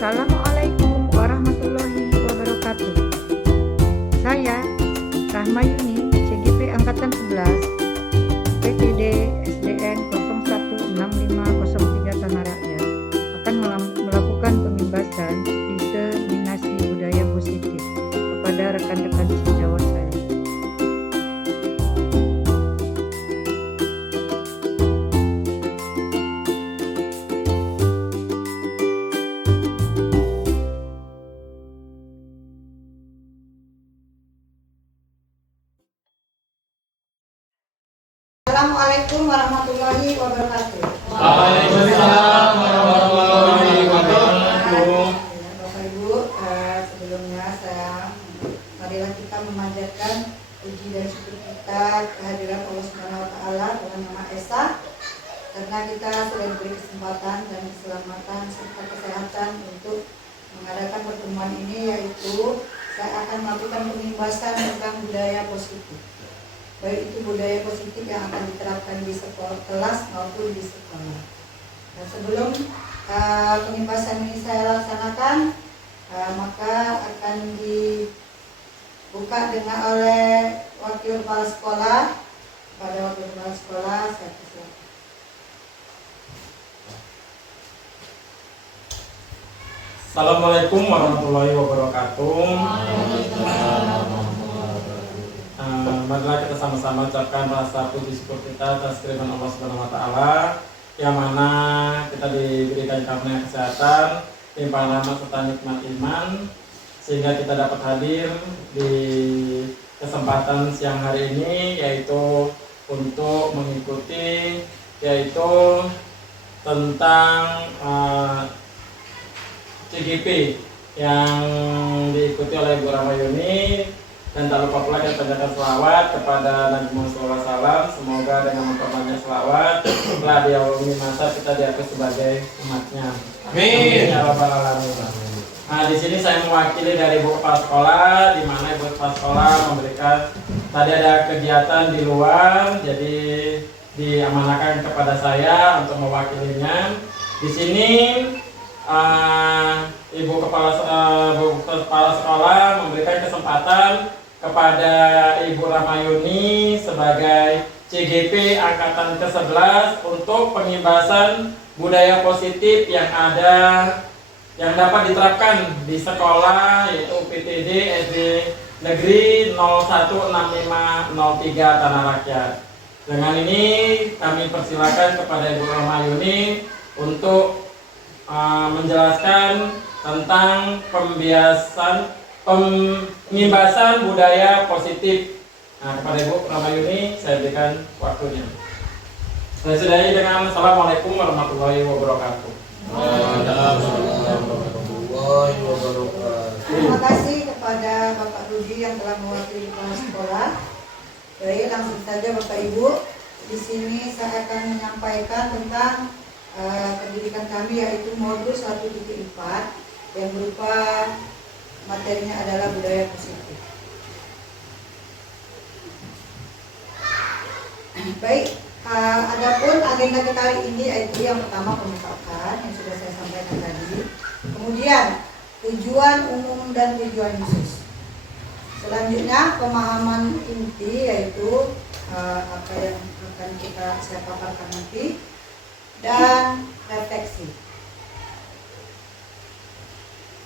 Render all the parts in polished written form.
Assalamualaikum warahmatullahi wabarakatuh. Saya Rahma Yuni, CGP Angkatan 11, PTD SDN 016503 Tanah Rakyat, akan melakukan pembebasan diseminasi budaya positif kepada rekan-rekan sejawat saya. Assalamualaikum warahmatullahi wabarakatuh. Waalaikumsalam warahmatullahi wabarakatuh. Bapak Ibu, sebelumnya marilah kita memanjatkan puji dan syukur kita kehadiran Allah Subhanahu wa taala Tuhan Yang Maha Esa, karena kita sudah diberi kesempatan dan keselamatan serta kesehatan untuk mengadakan pertemuan ini, yaitu saya akan melakukan pembahasan tentang budaya positif. Baik itu budaya positif yang akan diterapkan di sekolah kelas maupun di sekolah. Dan sebelum pembahasan ini saya laksanakan, maka akan dibuka dengan oleh wakil kepala sekolah. Pada wakil kepala sekolah saya persilakan. Assalamualaikum warahmatullahi wabarakatuh. Marilah kita sama-sama ucapkan rasa puji syukur kita atas kiriman Allah Subhanahu wa taala, yang mana kita diberikan karunia kesehatan, limpahan rahmat serta nikmat iman, sehingga kita dapat hadir di kesempatan siang hari ini, yaitu untuk mengikuti tentang CGP yang diikuti oleh Ibu Rahma Yuni. Dan tak lupa pula kita panjatkan selawat kepada Nabi Muhammad SAW. Semoga dengan memperbanyak selawat setelah di awal ini masa kita diakui sebagai umatnya. Amin. Ya Rabbal Alamin. Nah, di sini saya mewakili dari Ibu Kepala Sekolah, di mana Ibu Kepala Sekolah memberikan tadi ada kegiatan di luar, jadi diamanahkan kepada saya untuk mewakilinya. Di sini Ibu Kepala Sekolah memberikan kesempatan kepada Ibu Rahma Yuni sebagai CGP Angkatan ke-11 untuk pembebasan budaya positif yang dapat diterapkan di sekolah, yaitu PTD SD Negeri 016503 Tanah Rakyat. Dengan ini kami persilakan kepada Ibu Rahma Yuni untuk menjelaskan tentang pembebasan budaya positif. Nah, kepada Ibu Rahma Yuni saya berikan waktunya. Saya sudahi dengan Assalamualaikum warahmatullahi wabarakatuh. Terima kasih kepada Bapak Rudi yang telah mewakili kepala sekolah. Baik, langsung saja Bapak Ibu. Di sini saya akan menyampaikan tentang pendidikan kami, yaitu modul 1.4 yang berupa materinya adalah budaya positif. Baik, adapun agenda kita hari ini yaitu yang pertama pembukaan yang sudah saya sampaikan tadi. Kemudian tujuan umum dan tujuan khusus. Selanjutnya pemahaman inti, yaitu apa yang akan saya paparkan nanti, dan refleksi.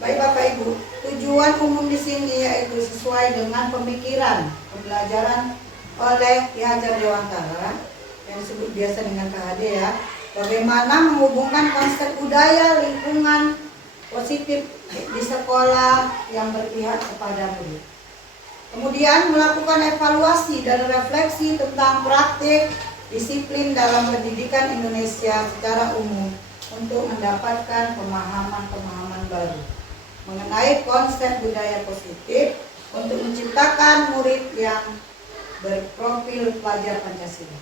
Baik Bapak Ibu, tujuan umum di sini yaitu sesuai dengan pemikiran pembelajaran oleh Ki Hajar Dewantara yang disebut biasa dengan KHD ya. Bagaimana menghubungkan konsep budaya lingkungan positif di sekolah yang berpihak kepada murid. Kemudian melakukan evaluasi dan refleksi tentang praktik disiplin dalam pendidikan Indonesia secara umum untuk mendapatkan pemahaman-pemahaman baru mengenai konsep budaya positif untuk menciptakan murid yang berprofil pelajar Pancasila.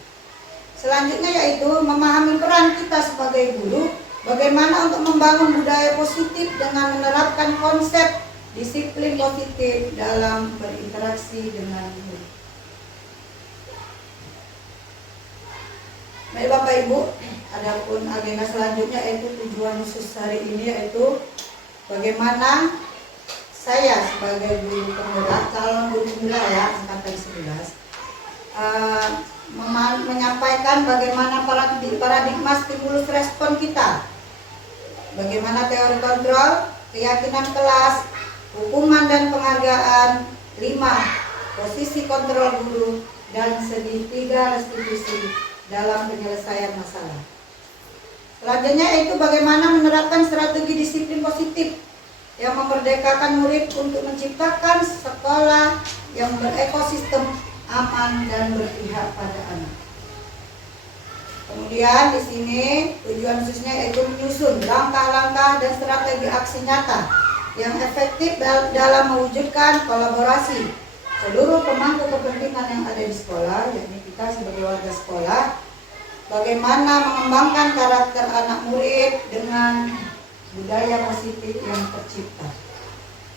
Selanjutnya yaitu memahami peran kita sebagai guru, bagaimana untuk membangun budaya positif dengan menerapkan konsep disiplin positif dalam berinteraksi dengan murid. Baik Bapak Ibu, adapun agenda selanjutnya yaitu tujuan khusus hari ini, yaitu bagaimana saya sebagai guru pemula, calon guru pemula ya, angkatan 11, menyampaikan bagaimana paradigma stimulus respon kita, bagaimana teori kontrol, keyakinan kelas, hukuman dan penghargaan, 5 posisi kontrol guru, dan segitiga restitusi dalam penyelesaian masalah. Selanjutnya yaitu bagaimana menerapkan strategi disiplin positif yang memerdekakan murid untuk menciptakan sekolah yang berekosistem aman dan berpihak pada anak. Kemudian di sini tujuan khususnya yaitu menyusun langkah-langkah dan strategi aksi nyata yang efektif dalam mewujudkan kolaborasi seluruh pemangku kepentingan yang ada di sekolah, yakni kita sebagai warga sekolah, bagaimana mengembangkan karakter anak murid dengan budaya positif yang tercipta.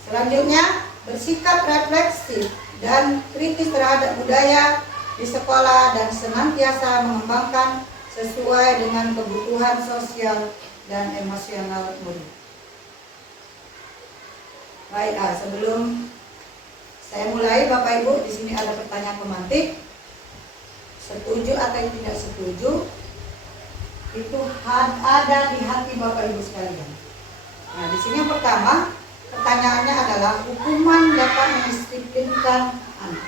Selanjutnya, bersikap refleksif dan kritis terhadap budaya di sekolah dan senantiasa mengembangkan sesuai dengan kebutuhan sosial dan emosional murid. Baik, sebelum saya mulai, Bapak Ibu, di sini ada pertanyaan pemantik. Setuju atau tidak setuju? Itu ada di hati Bapak Ibu sekalian. Nah, di sini yang pertama, pertanyaannya adalah hukuman dapat mendisiplinkan anak.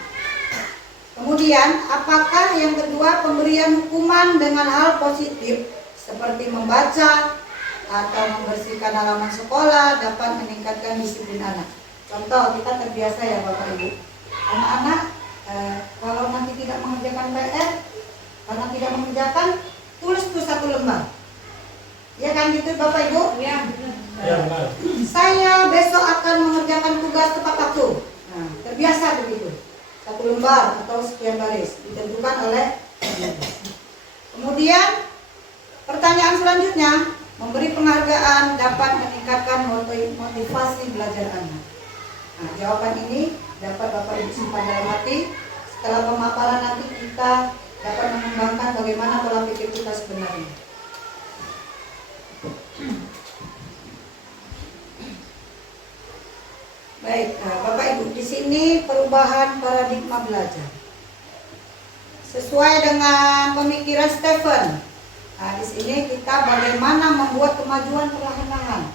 Kemudian, apakah yang kedua, pemberian hukuman dengan hal positif seperti membaca atau membersihkan halaman sekolah dapat meningkatkan disiplin anak? Contoh, kita terbiasa ya Bapak Ibu, anak-anak kalau nanti tidak mengerjakan PR, karena tidak mengerjakan, tulis tuh 1 lembar. Ya kan gitu Bapak Ibu? Ya. Ya, benar. Saya besok akan mengerjakan tugas tepat waktu. Nah, terbiasa begitu. 1 lembar atau sekian baris ditentukan oleh. Kemudian pertanyaan selanjutnya, memberi penghargaan dapat meningkatkan motivasi belajar anak. Nah, jawaban ini dapat Bapak Ibu simpan dalam hati. Setelah pemaparan nanti kita dapat mengembangkan bagaimana pola pikir kita sebenarnya. Baik, Bapak Ibu, di sini perubahan paradigma belajar sesuai dengan pemikiran Stephen. Nah, di sini kita bagaimana membuat kemajuan perlahan-lahan,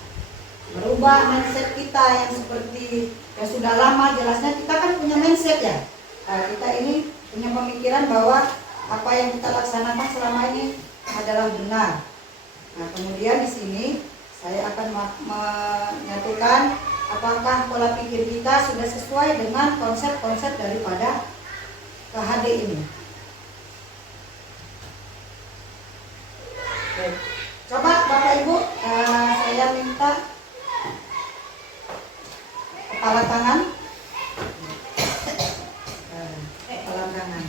merubah mindset kita yang seperti yang sudah lama. Jelasnya kita kan punya mindset ya. Nah, kita ini punya pemikiran bahwa apa yang kita laksanakan selama ini adalah benar. Nah, kemudian di sini saya akan menyatukan apakah pola pikir kita sudah sesuai dengan konsep-konsep daripada KHD ini. Baik. Coba Bapak Ibu, saya minta kepala tangan. Kepala tangan.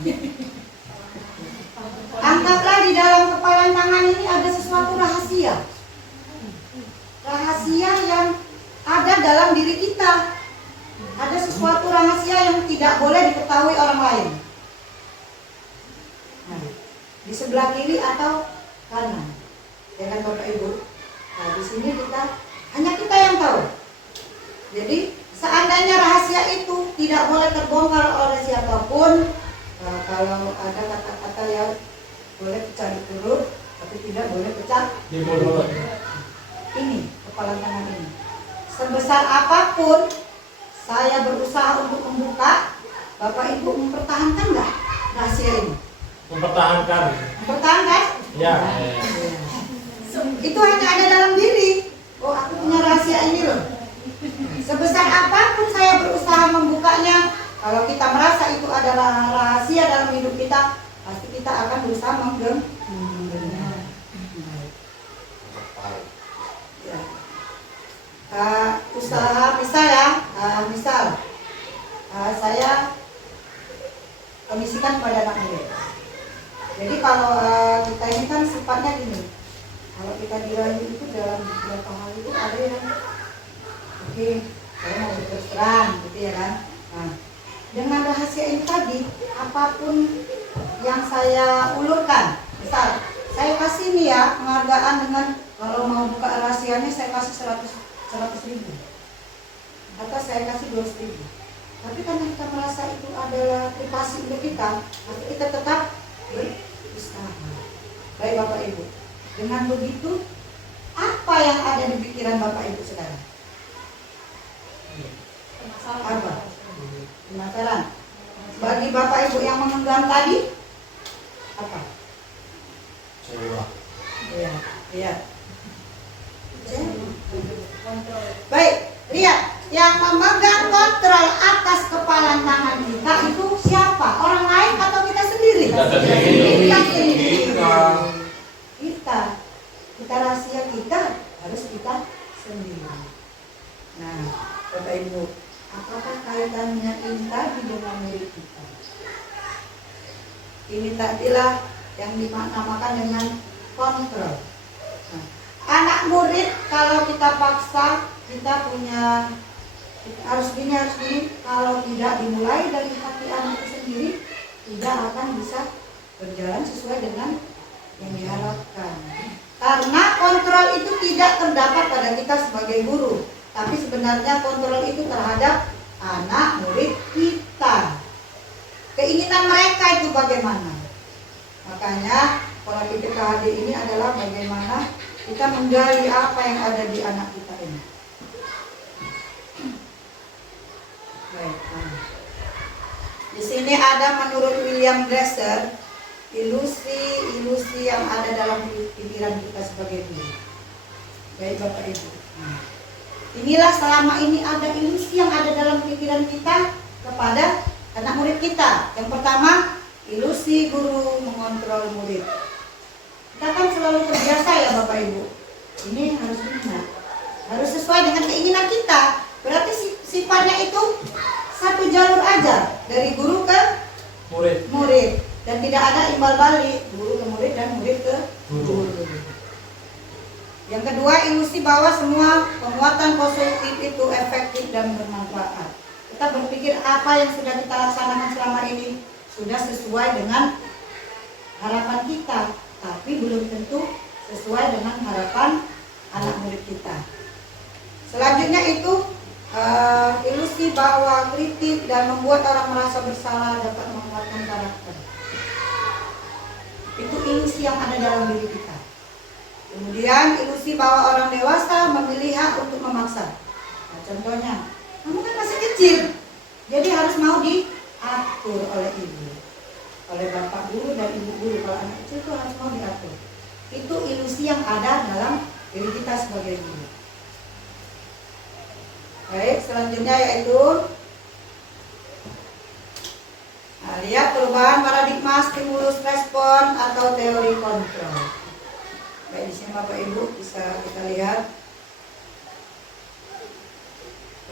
Anggaplah di dalam kepala tangan ini ada sesuatu rahasia. Rahasia yang ada dalam diri kita. Ada sesuatu rahasia yang tidak boleh diketahui orang lain. Nah, di sebelah kiri atau kanan, ya kan Bapak Ibu. Nah, di sini hanya kita yang tahu. Jadi seandainya rahasia itu tidak boleh terbongkar oleh siapapun, kalau ada kata-kata yang boleh pecah di perut, tapi tidak boleh pecah Di mulut. ini kepala tangan ini. Sebesar apapun saya berusaha untuk membuka, Bapak Ibu mempertahankan nggak rahasia ini? Mempertahankan. Mempertahankan? Ya. Itu hanya ada dalam diri. Oh, aku punya rahasia ini loh. Sebesar apapun saya berusaha membukanya, kalau kita merasa itu adalah rahasia dalam hidup kita, pasti kita akan berusaha menggenggamnya. Usaha misal ya, saya komisikan pada anak murid. Jadi kalau kita ini kan sifatnya gini, kalau kita dirayu itu dalam beberapa hal itu ada yang oke, saya mau berterus terang gitu ya kan. Nah, dengan rahasia ini tadi, apapun yang saya ulurkan, misal saya kasih nih ya penghargaan dengan kalau mau buka rahasianya saya kasih 100 100.000 atau saya kasih 200.000. Tapi karena kita merasa itu adalah privasi untuk kita, maka kita tetap berusaha. Baik Bapak Ibu, dengan begitu apa yang ada di pikiran Bapak Ibu sekarang? Apa? Penasaran? Bagi Bapak Ibu yang memegang tadi, apa? Iya, iya. Baik, lihat. Yang memegang kontrol atas kepala tangan kita itu siapa? Orang lain atau kita sendiri? Kita sendiri. Kita sendiri. Kita rahasia kita harus kita sendiri. Nah, Bapak Ibu, apakah kaitannya ini tadi dengan murid kita? Ini tadilah yang dinamakan dengan kontrol. Nah, anak murid kalau kita paksa, kita punya harus gini, kalau tidak dimulai dari hati anak itu sendiri, tidak akan bisa berjalan sesuai dengan yang diharapkan. Karena kontrol itu tidak terdapat pada kita sebagai guru, tapi sebenarnya kontrol itu terhadap anak murid kita. Keinginan mereka itu bagaimana? Makanya pola pikir KHD ini adalah bagaimana kita menggali apa yang ada di anak kita ini. Baik. Di sini ada menurut William Glasser ilusi yang ada dalam pikiran kita sebagai guru. Baik Bapak Ibu. Inilah selama ini ada ilusi yang ada dalam pikiran kita kepada anak murid kita. Yang pertama, ilusi guru mengontrol murid. Kita kan selalu terbiasa ya Bapak Ibu. Ini harus benar, harus sesuai dengan keinginan kita. Berarti sifatnya itu satu jalur aja, dari guru ke murid. Dan tidak ada imbal balik, guru ke murid dan murid ke guru. Yang kedua, ilusi bahwa semua penguatan positif itu efektif dan bermanfaat. Kita berpikir apa yang sudah kita laksanakan selama ini sudah sesuai dengan harapan kita, tapi belum tentu sesuai dengan harapan anak murid kita. Selanjutnya itu ilusi bahwa kritik dan membuat orang merasa bersalah dapat menguatkan karakter. Itu ilusi yang ada dalam diri kita. Kemudian ilusi bahwa orang dewasa memilih hak untuk memaksa. Nah, contohnya, kamu kan masih kecil, jadi harus mau diatur oleh ibu, oleh bapak guru dan ibu guru. Kalau anak kecil itu harus mau diatur. Itu ilusi yang ada dalam diri kita sebagai guru. Baik, selanjutnya yaitu lihat perubahan paradigma stimulus respon atau teori kontrol. Baik, di sini Bapak Ibu bisa kita lihat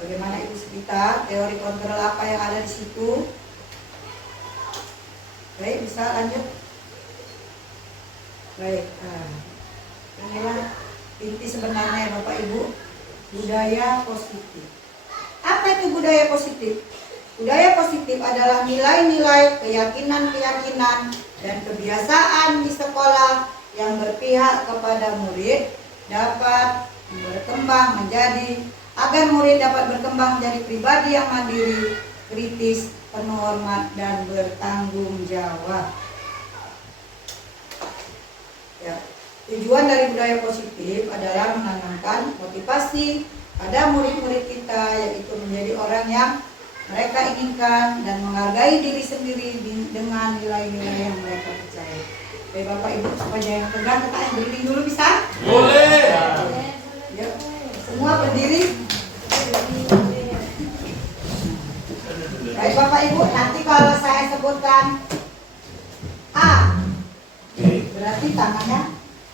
bagaimana itu kita, teori kontrol apa yang ada di situ. Baik, bisa lanjut. Baik, inilah inti sebenarnya Bapak Ibu, budaya positif. Apa itu budaya positif? Budaya positif adalah nilai-nilai, keyakinan-keyakinan, dan kebiasaan di sekolah yang berpihak kepada murid dapat berkembang menjadi, agar murid dapat berkembang menjadi pribadi yang mandiri, kritis, penuh hormat, dan bertanggung jawab. Ya. Tujuan dari budaya positif adalah menanamkan motivasi pada murid-murid kita, yaitu menjadi orang yang mereka inginkan dan menghargai diri sendiri dengan nilai-nilai yang mereka percaya. Baik Bapak Ibu, supaya yang tegang kita berdiri dulu bisa? Boleh. Ya, semua berdiri. Baik Bapak Ibu, nanti kalau saya sebutkan A, berarti tangannya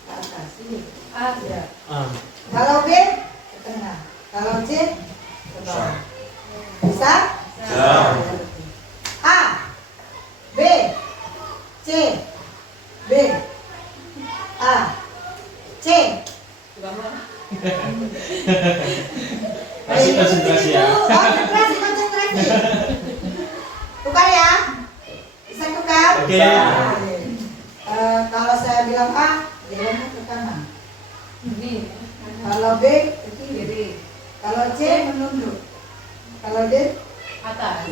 ke atas. Ini A ya. Kalau B ke tengah, kalau C ke bawah. Bisa? A, B, C, B, A, C. Masih konsentrasi ya. Konsentrasi. Tukar ya? Bisa tukar? Oke. Kalau saya bilang A, jalannya ke kanan. Kalau B ke kiri. Kalau C menunduk. Kalau D Atas.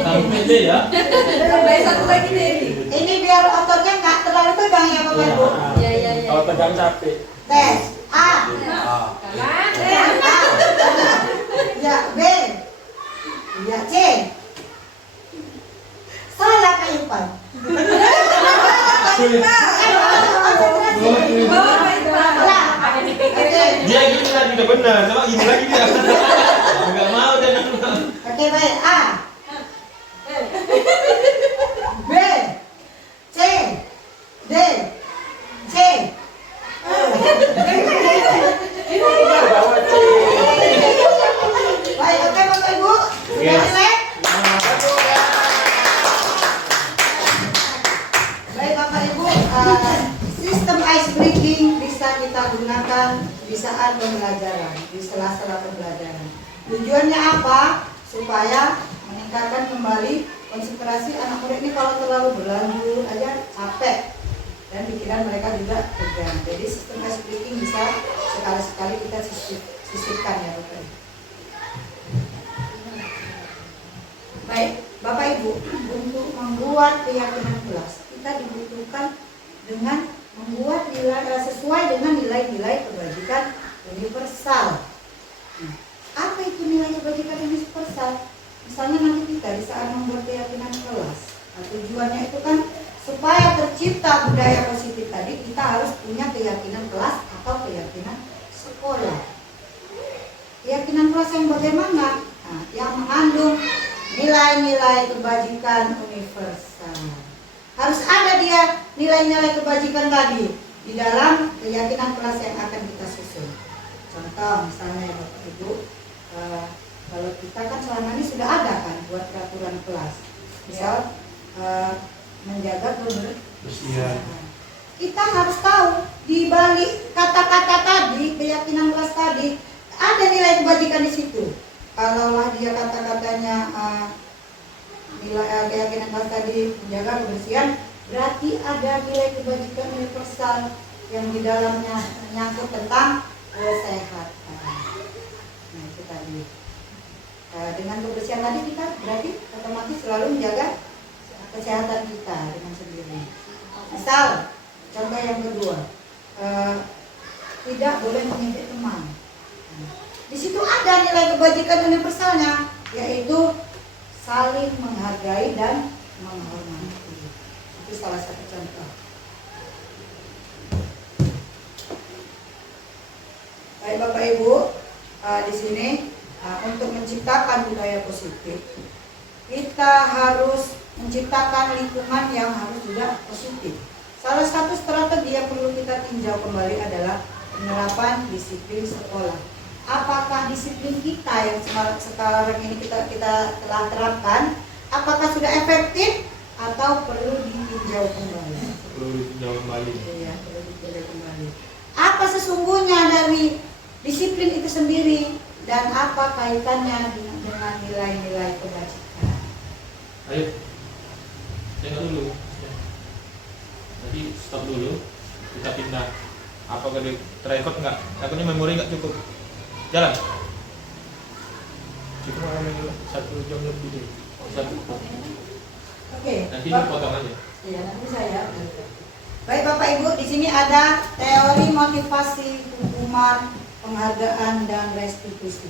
Sampai D ya. Tambah satu lagi deh. ini biar ototnya nggak terlalu tegang ya Bapak Ibu. Iya, iya, iya. Kalau tegang capek. Tes A. Kanan. Ya B. Ya C. Salah Kak Ipan. Ada dipikirin. Dia gini lagi udah benar, sama gini lagi dia. Enggak mau dan Oke baik A. B. C. D. C. Baik, oke Bapak Ibu. Sudah Yes. selesai? Baik Bapak Ibu, sistem ice breaking bisa kita gunakan di saat pembelajaran, di sela-sela pembelajaran. Tujuannya apa? Supaya meningkatkan kembali konsentrasi anak murid ini. Kalau terlalu berlanjut aja capek dan pikiran mereka juga tegang. Jadi sistem ice breaking bisa sekali-sekali kita sisipkan ya Bapak Ibu. Baik, Bapak Ibu, untuk membuat keyakinan kelas kita dibutuhkan dengan membuat nilai sesuai dengan nilai-nilai kebajikan universal. Nah, apa itu nilai kebajikan universal? Misalnya nanti kita di saat membuat keyakinan kelas, nah, tujuannya itu kan supaya tercipta budaya positif tadi, kita harus punya keyakinan kelas atau keyakinan sekolah. Keyakinan kelas yang bagaimana? Nah, yang mengandung nilai-nilai kebajikan universal. Harus ada dia nilai-nilai kebajikan tadi di dalam keyakinan kelas yang akan kita susun. Contoh misalnya ya Bapak Ibu, kalau kita kan selama ini sudah ada kan buat peraturan kelas. Misal menjaga kebersihan. Kita harus tahu di balik kata-kata tadi, keyakinan kelas tadi, ada nilai kebajikan di situ. Kalaulah dia kata-katanya nilai keyakinan kelas tadi menjaga kebersihan, berarti ada nilai kebajikan universal yang di dalamnya menyangkut tentang kesehatan. Nah itu tadi. Dengan kebersihan tadi kita berarti otomatis selalu menjaga kesehatan kita dengan sendiri. Misal, contoh yang kedua, tidak boleh mengejek teman. Di situ ada nilai kebajikan universalnya, yaitu saling menghargai dan menghormati. Itu salah satu contoh. Baik Bapak Ibu, di sini untuk menciptakan budaya positif, kita harus menciptakan lingkungan yang harus juga positif. Salah satu strategi yang perlu kita tinjau kembali adalah penerapan disiplin sekolah. Apakah disiplin kita yang sekarang ini kita telah terapkan, apakah sudah efektif atau perlu ditinjau kembali? perlu ditinjau kembali. Iya, perlu ditinjau kembali. Apa sesungguhnya dari disiplin itu sendiri dan apa kaitannya dengan nilai-nilai kebajikan? Ayo, tengok dulu. Jadi stop dulu, kita pindah. Apa kalau terekod nggak? Takutnya memori nggak cukup. Jalan. Cukup dulu 1 jam lebih dulu. Oke. Nanti dipotong aja. Iya, nanti saya. Baik Bapak Ibu, di sini ada teori motivasi, hukuman, penghargaan dan restitusi.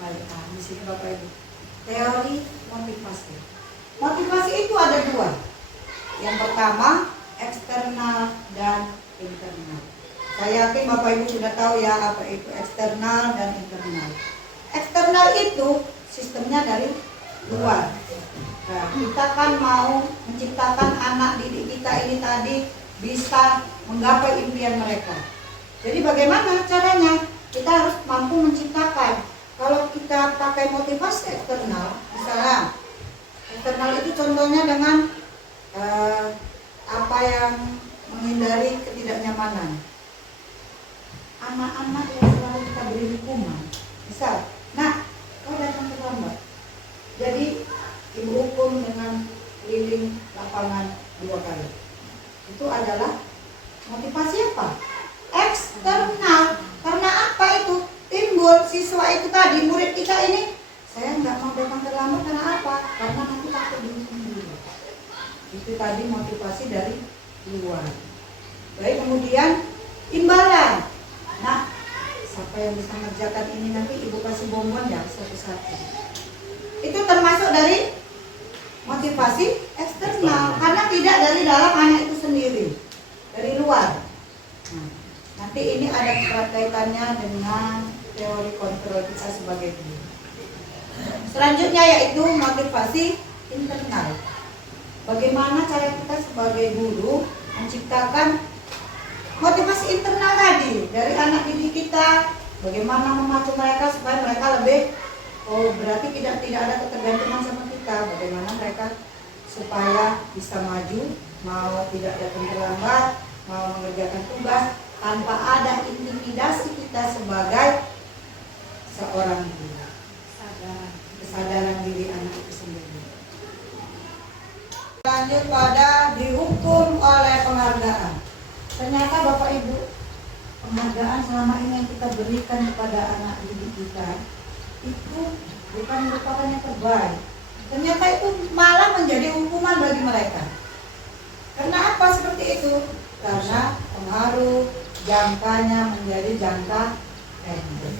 Baik, di sini Bapak Ibu. Teori motivasi. Motivasi itu ada 2. Yang pertama, eksternal dan internal. Saya yakin Bapak Ibu sudah tahu ya apa itu eksternal dan internal. Eksternal itu sistemnya dari luar. Nah, kita kan mau menciptakan anak didik kita ini tadi bisa menggapai impian mereka. Jadi bagaimana caranya? Kita harus mampu menciptakan. Kalau kita pakai motivasi eksternal, misalnya eksternal itu contohnya dengan apa yang menghindari ketidaknyamanan. Anak-anak yang selalu kita beri hukuman, misal, nah, kau datang terlambat. Jadi ibu hukum dengan keliling lapangan 2 kali. Itu adalah Motivasi apa? Eksternal. Karena apa itu? Timbul siswa itu tadi, murid kita ini, saya nggak mau datang terlambat karena apa? Karena nanti takut dihukum dulu. Itu tadi motivasi dari luar. Baik, kemudian imbalan. Nah, siapa yang bisa mengerjakan ini nanti ibu kasih bonbon ya satu-satu. Itu termasuk dari motivasi eksternal karena tidak dari dalam anak itu sendiri, dari luar. Nah, nanti ini ada kaitannya dengan teori kontrol kita sebagai guru. Selanjutnya yaitu motivasi internal. Bagaimana cara kita sebagai guru menciptakan motivasi internal tadi dari anak didik kita, bagaimana memacu mereka supaya mereka lebih berarti tidak ada ketergantungan sama kita, bagaimana mereka supaya bisa maju, mau tidak datang terlambat, mau mengerjakan tugas tanpa ada intimidasi kita sebagai seorang guru. Kesadaran diri anak itu sendiri. Lanjut pada dihukum oleh penghargaan. Ternyata Bapak Ibu, penghargaan selama ini yang kita berikan kepada anak didik kita itu bukan merupakan yang terbaik. Ternyata itu malah menjadi hukuman bagi mereka. Karena apa seperti itu? Karena pengaruh jangkanya menjadi jangka pendek.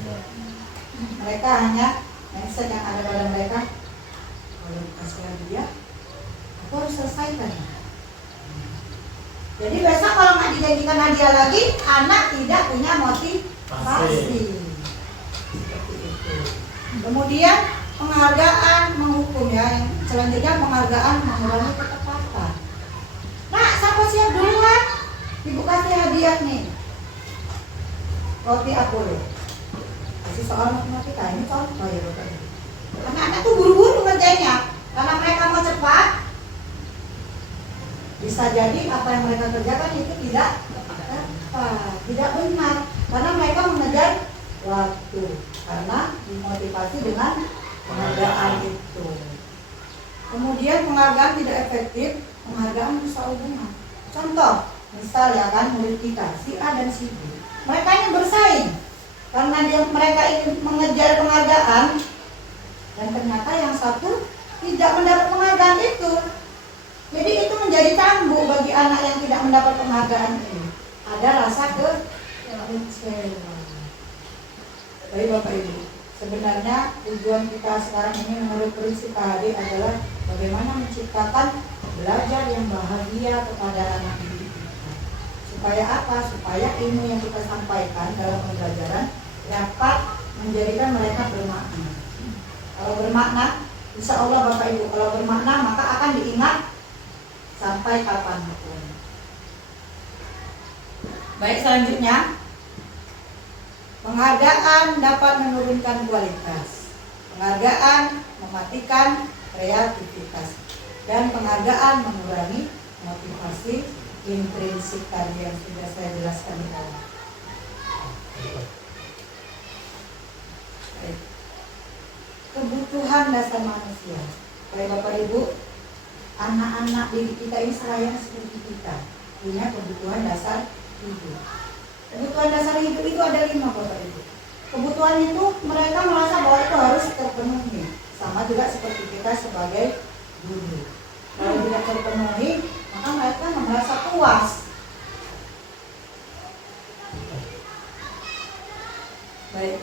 Mereka hanya mindset yang ada pada mereka, kalau dikasih hadiah, aku harus selesaikan. Jadi besok kalau nggak dijanjikan hadiah lagi, anak tidak punya motivasi. Seperti itu. Kemudian penghargaan menghukum ya. Yang selanjutnya penghargaan mengurangi ketepatan. Nah, siapa siap duluan? Ibu kasih hadiah nih. Roti Apollo. Kasih soal matematika. Ini contoh ya Bapak Ibu. Anak-anak tuh buru-buru ngerjainnya. Karena mereka mau cepat. Bisa jadi apa yang mereka kerjakan itu tidak tepat, tidak benar. Karena mereka mengejar waktu. Karena dimotivasi dengan penghargaan itu. Kemudian penghargaan tidak efektif, penghargaan bisa benar. Contoh, misal ya kan murid kita si A dan si B, mereka ini bersaing karena mereka ingin mengejar penghargaan dan ternyata yang satu tidak mendapat penghargaan itu. Jadi itu menjadi cambuk bagi anak yang tidak mendapat penghargaan ini. Ada rasa kecewa. Baik Bapak Ibu, sebenarnya tujuan kita sekarang ini menurut prinsip KHD adalah bagaimana menciptakan belajar yang bahagia kepada anak didik kita. Supaya apa? Supaya ilmu yang kita sampaikan dalam pembelajaran dapat menjadikan mereka bermakna. Kalau bermakna, insya Allah Bapak Ibu, kalau bermakna maka akan diingat sampai kapanpun. Baik, selanjutnya penghargaan dapat menurunkan kualitas. Penghargaan mematikan kreativitas dan penghargaan mengurangi motivasi intrinsik tadi yang sudah saya jelaskan di awal. Kebutuhan dasar manusia. Baik Bapak Ibu, anak-anak didik kita ini sayang seperti kita, punya kebutuhan dasar hidup. Kebutuhan dasar hidup itu ada 5 Bapak Ibu. Kebutuhan itu mereka merasa bahwa itu harus terpenuhi. Sama juga seperti kita sebagai guru. Kalau tidak terpenuhi, maka mereka merasa puas. Baik.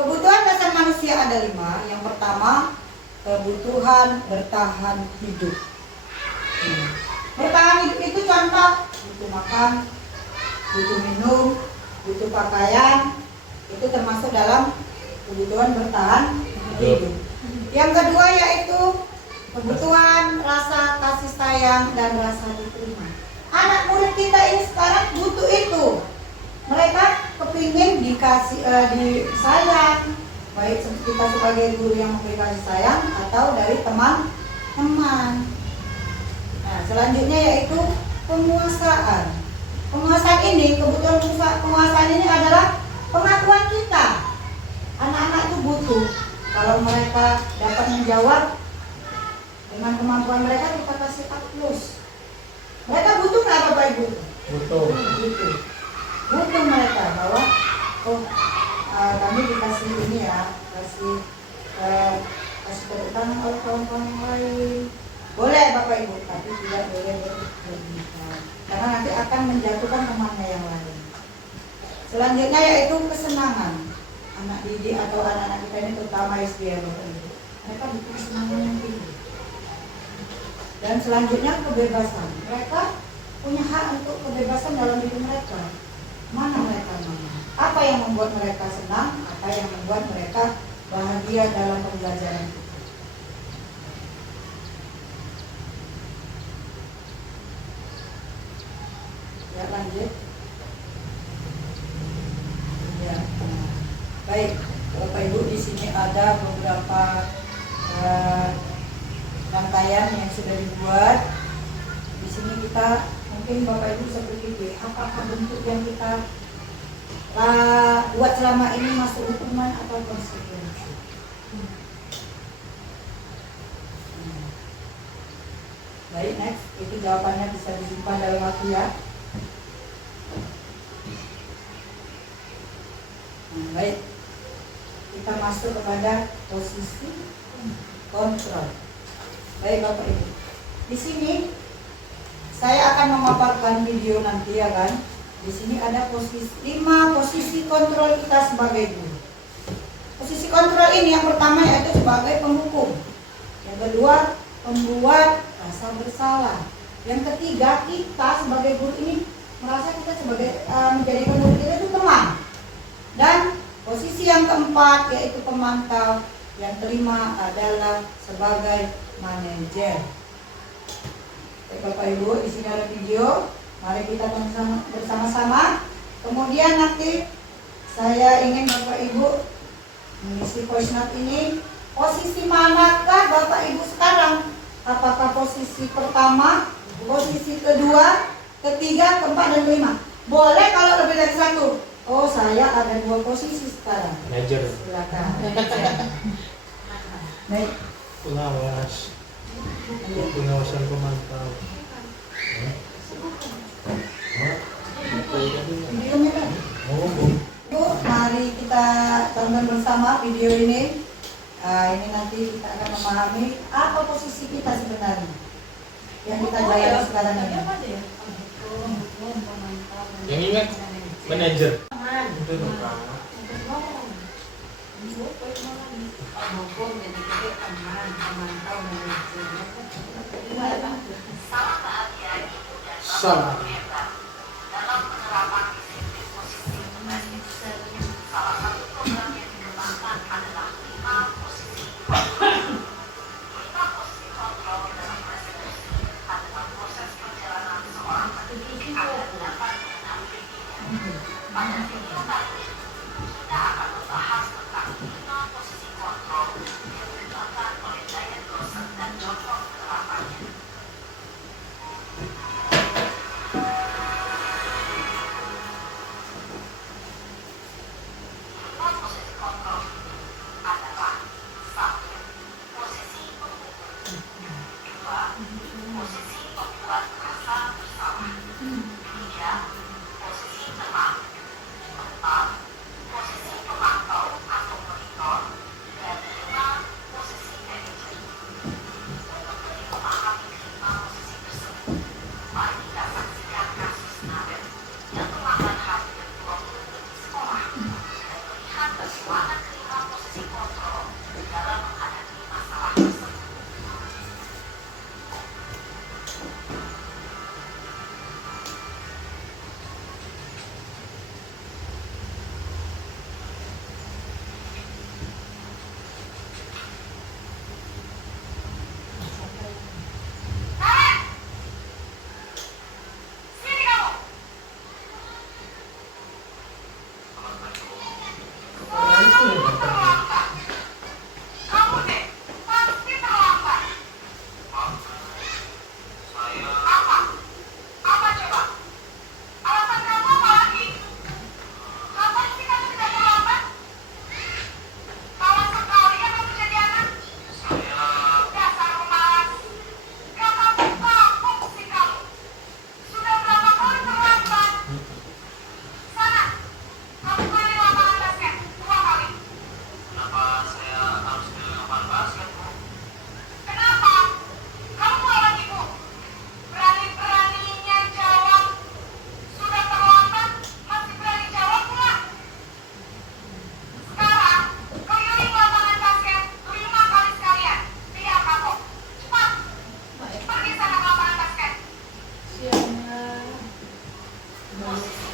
Kebutuhan dasar manusia ada 5. Yang pertama, kebutuhan bertahan hidup. Bertahan hidup itu contoh butuh makan, butuh minum, butuh pakaian, itu termasuk dalam kebutuhan bertahan hidup. Yang kedua yaitu kebutuhan rasa kasih sayang dan rasa diterima. Anak murid kita ini sekarang butuh itu. Mereka kepingin dikasih disayang, baik kita sebagai guru yang memberi kasih sayang atau dari teman-teman. Nah, selanjutnya yaitu penguasaan. Penguasaan ini, kebutuhan penguasaan ini adalah pengakuan kita. Anak-anak itu butuh. Kalau mereka dapat menjawab dengan kemampuan mereka, kita kasih A+. Mereka butuh nggak Bapak Ibu? Butuh. Butuh. akan menjatuhkan temannya yang lain. Selanjutnya yaitu kesenangan. Anak didik atau anak-anak kita ini terutama SD ya Bapak Ibu. Mereka butuh kesenangan yang tinggi. Dan selanjutnya kebebasan. Mereka punya hak untuk kebebasan dalam hidup mereka. Mana mereka mana? Apa yang membuat mereka senang? Apa yang membuat mereka bahagia dalam pembelajaran itu? Ya lanjut. Ya. Baik, Bapak Ibu, di sini ada beberapa rangkaian yang sudah dibuat. Di sini kita mungkin Bapak Ibu bisa berpikir, apakah bentuk yang kita buat selama ini masuk hukuman atau konsekuensi? Baik, next, itu jawabannya bisa disimpan dalam waktu ya. Baik, kita masuk kepada posisi kontrol. Baik Bapak Ibu, di sini saya akan memaparkan video nanti ya kan. Di sini ada 5 posisi kontrol kita sebagai guru. Posisi kontrol ini yang pertama yaitu sebagai penghukum. Yang kedua, pembuat rasa bersalah. Yang ketiga, kita sebagai guru ini merasa kita sebagai menjadikan guru kita itu teman. Dan posisi yang keempat yaitu pemantau. Yang kelima adalah sebagai manajer. Bapak Ibu, di sini ada video. Mari kita tonton bersama-sama. Kemudian nanti saya ingin Bapak Ibu mengisi voice note ini. Posisi manakah Bapak Ibu sekarang? Apakah posisi pertama, posisi kedua, ketiga, keempat, dan kelima? Boleh kalau lebih dari satu. Oh, saya ada 2 posisi sekarang. Manajer. Silakan. Baik. Pengawasan pemantau. Videonya kan? Bu, mari kita tonton bersama video ini. Ini nanti kita akan memahami apa posisi kita sebenarnya yang kita jalani sekarang ini. Yang ingat manajer. Itu bukan. Salah.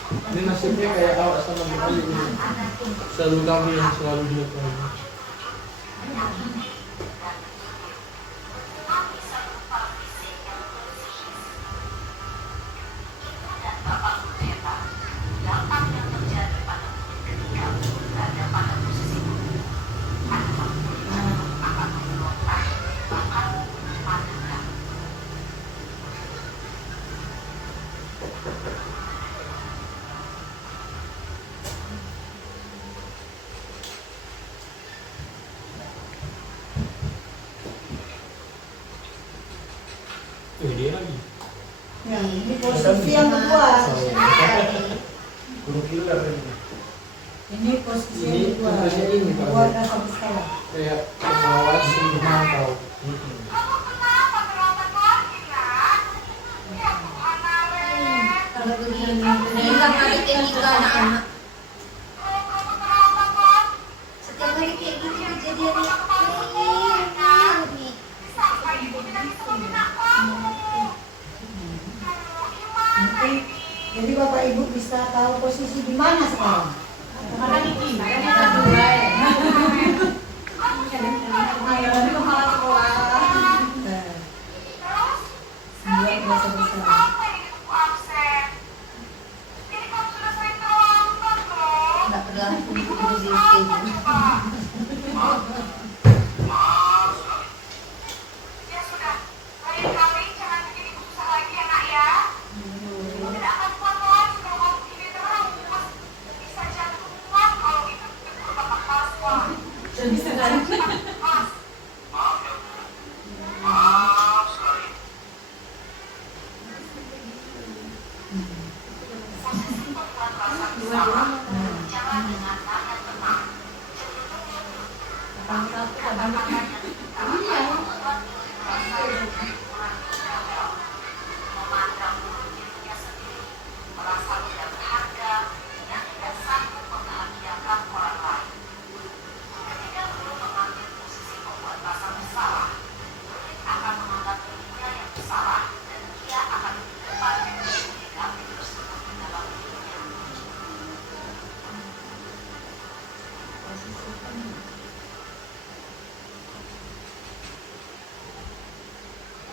Ini nasibnya kayak awak sama Bukali ini. Selalu kami yang selalu dilakukan. Dia lagi. Yang ini posisi yang kedua. Guru killer ini. Ini posisi Ini yang kedua. tugasnya ini, Pak. Buat rasa bersalah. Kayak pengawas memantau. Kalau begini, ini nggak balik kayak gitu anak-anak. Setiap kali kayak gitu kejadiannya. Nanti, jadi Bapak Ibu bisa tahu posisi di mana sekarang. Karena Niki, makanya kita dua ya. Dari kepala sekolah. Buat rasa bersalah. Nggak berlaku di sini. Bisa kan?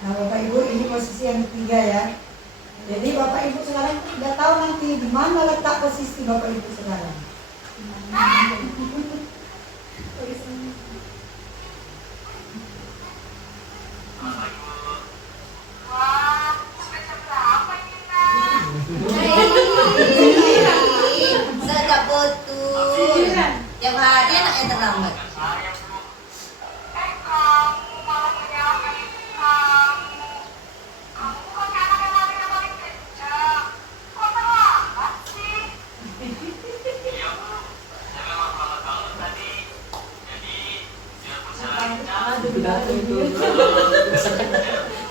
Nah Bapak Ibu ini posisi yang ketiga ya. Jadi Bapak Ibu sekarang udah tahu nanti di mana letak posisi Bapak Ibu sekarang. Sudah betul. Yang hari anaknya terlambat.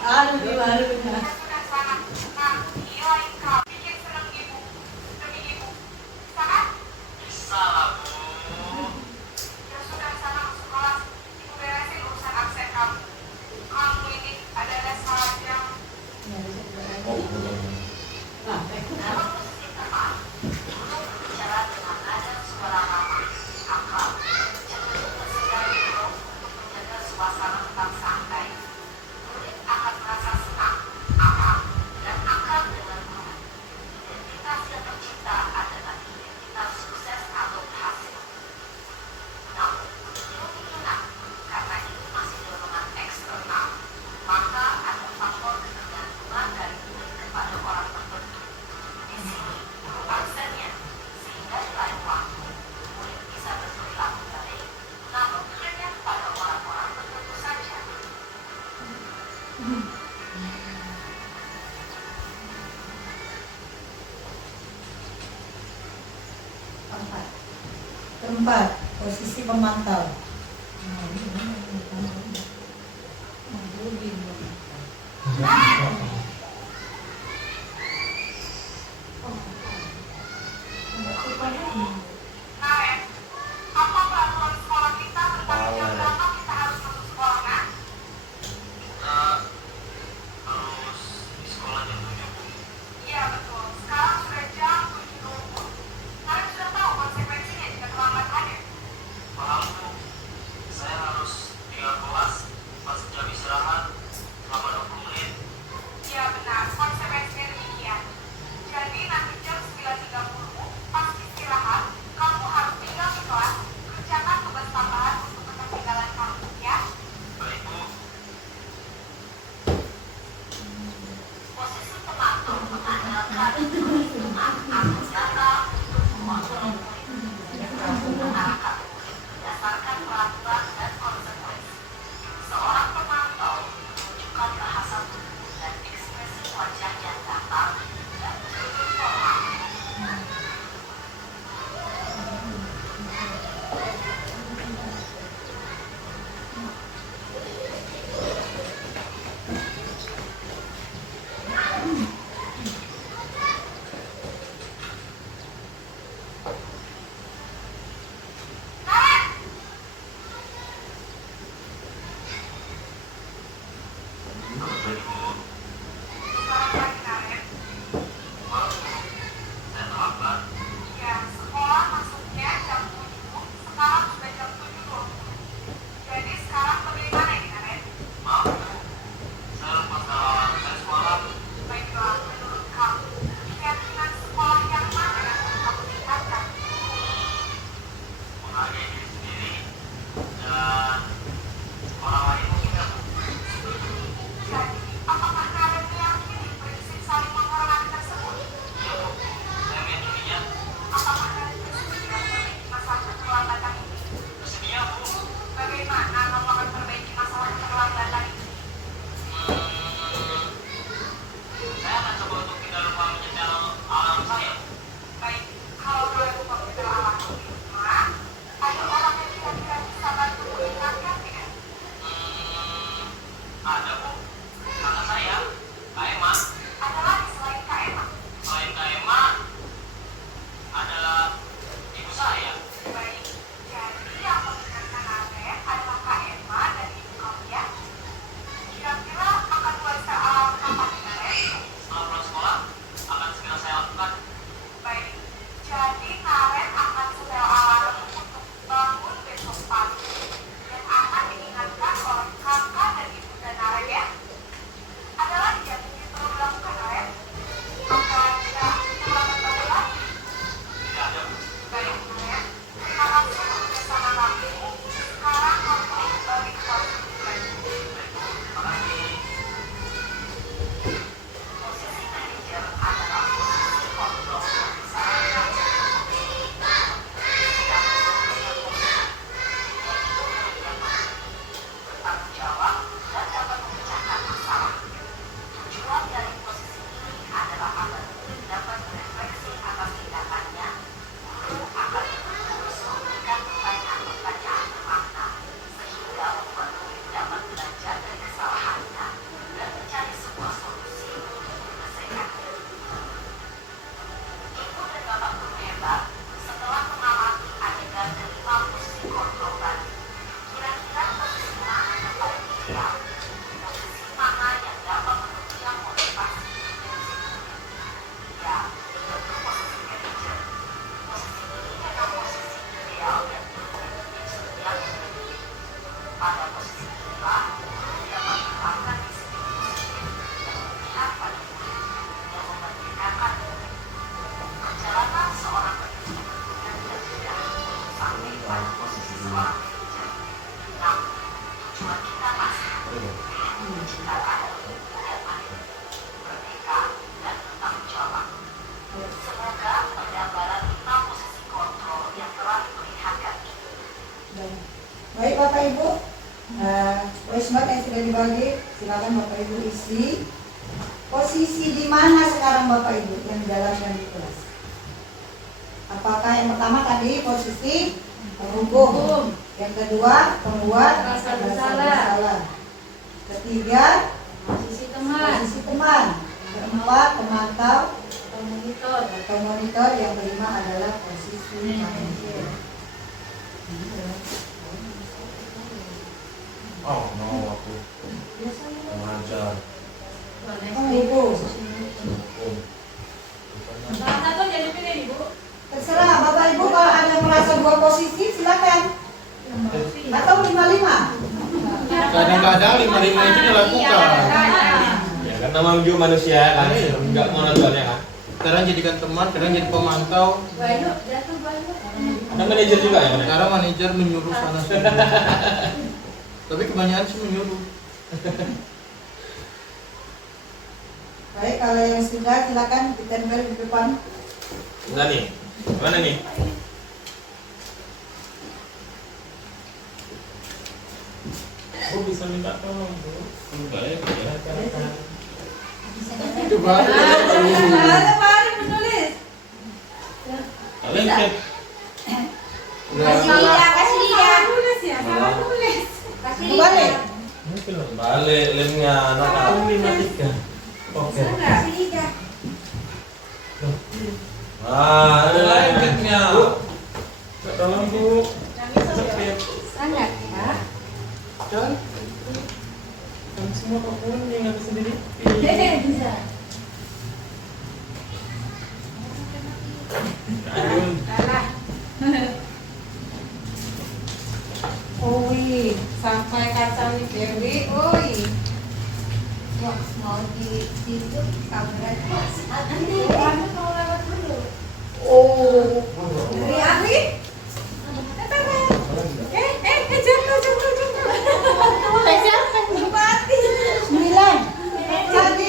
Aduh, gimana benar. Keempat, posisi pemantau. isbat yang sudah dibagi, silakan Bapak Ibu isi. Posisi di mana sekarang Bapak Ibu yang jalankan di kelas? Apakah yang pertama tadi posisi penghukum, yang kedua pembuat Rasa bersalah, ketiga Posisi teman. posisi teman, keempat pemantau Monitor. atau monitor, yang kelima adalah posisi manajer. Oh, no, aku mengajar. Penghukum. Salah satu jadi pilih Ibu. Terserah Bapak Ibu, kalau ada merasa dua posisi silakan. Atau 55. Kadang-kadang 5-5 itu dilakukan. Ya kan nama juga manusia kan, Iya. nggak monotonnya kan. Kadang jadikan teman, kadang jadi pemantau. Banyak, jatuh banyak. Ada manajer juga ya. Mas? Kadang manajer menyuruh sana sini. Tapi kebanyakan sih menyuruh. Baik, kalau yang sudah silakan ditempel di depan. Udah nih, mana nih? Oh bisa minta tolong Bu. Enggak ya, rekan-rekan. Itu baru. Menulis. Kalian cek. Kasih lidah, kasih lidah. Tulis ya, salah tulis. Kasih Balik. Mungkin loh. Balik lemnya anak. 53. Oke. Kasih lidah. Ah, ada lengketnya. Minta tolong Bu. Cepet. Sangat ya. Kan? Kan semua kok kuning, nggak bisa dilihat. Bisa. Ayun. Kalah. Oi, sampai kacang di Dewi. Oi. Wah, mau di situ kamera nanti kamu mau lewat dulu. Oh. Dari Ari. Jatuh. Mati. 9. Jadi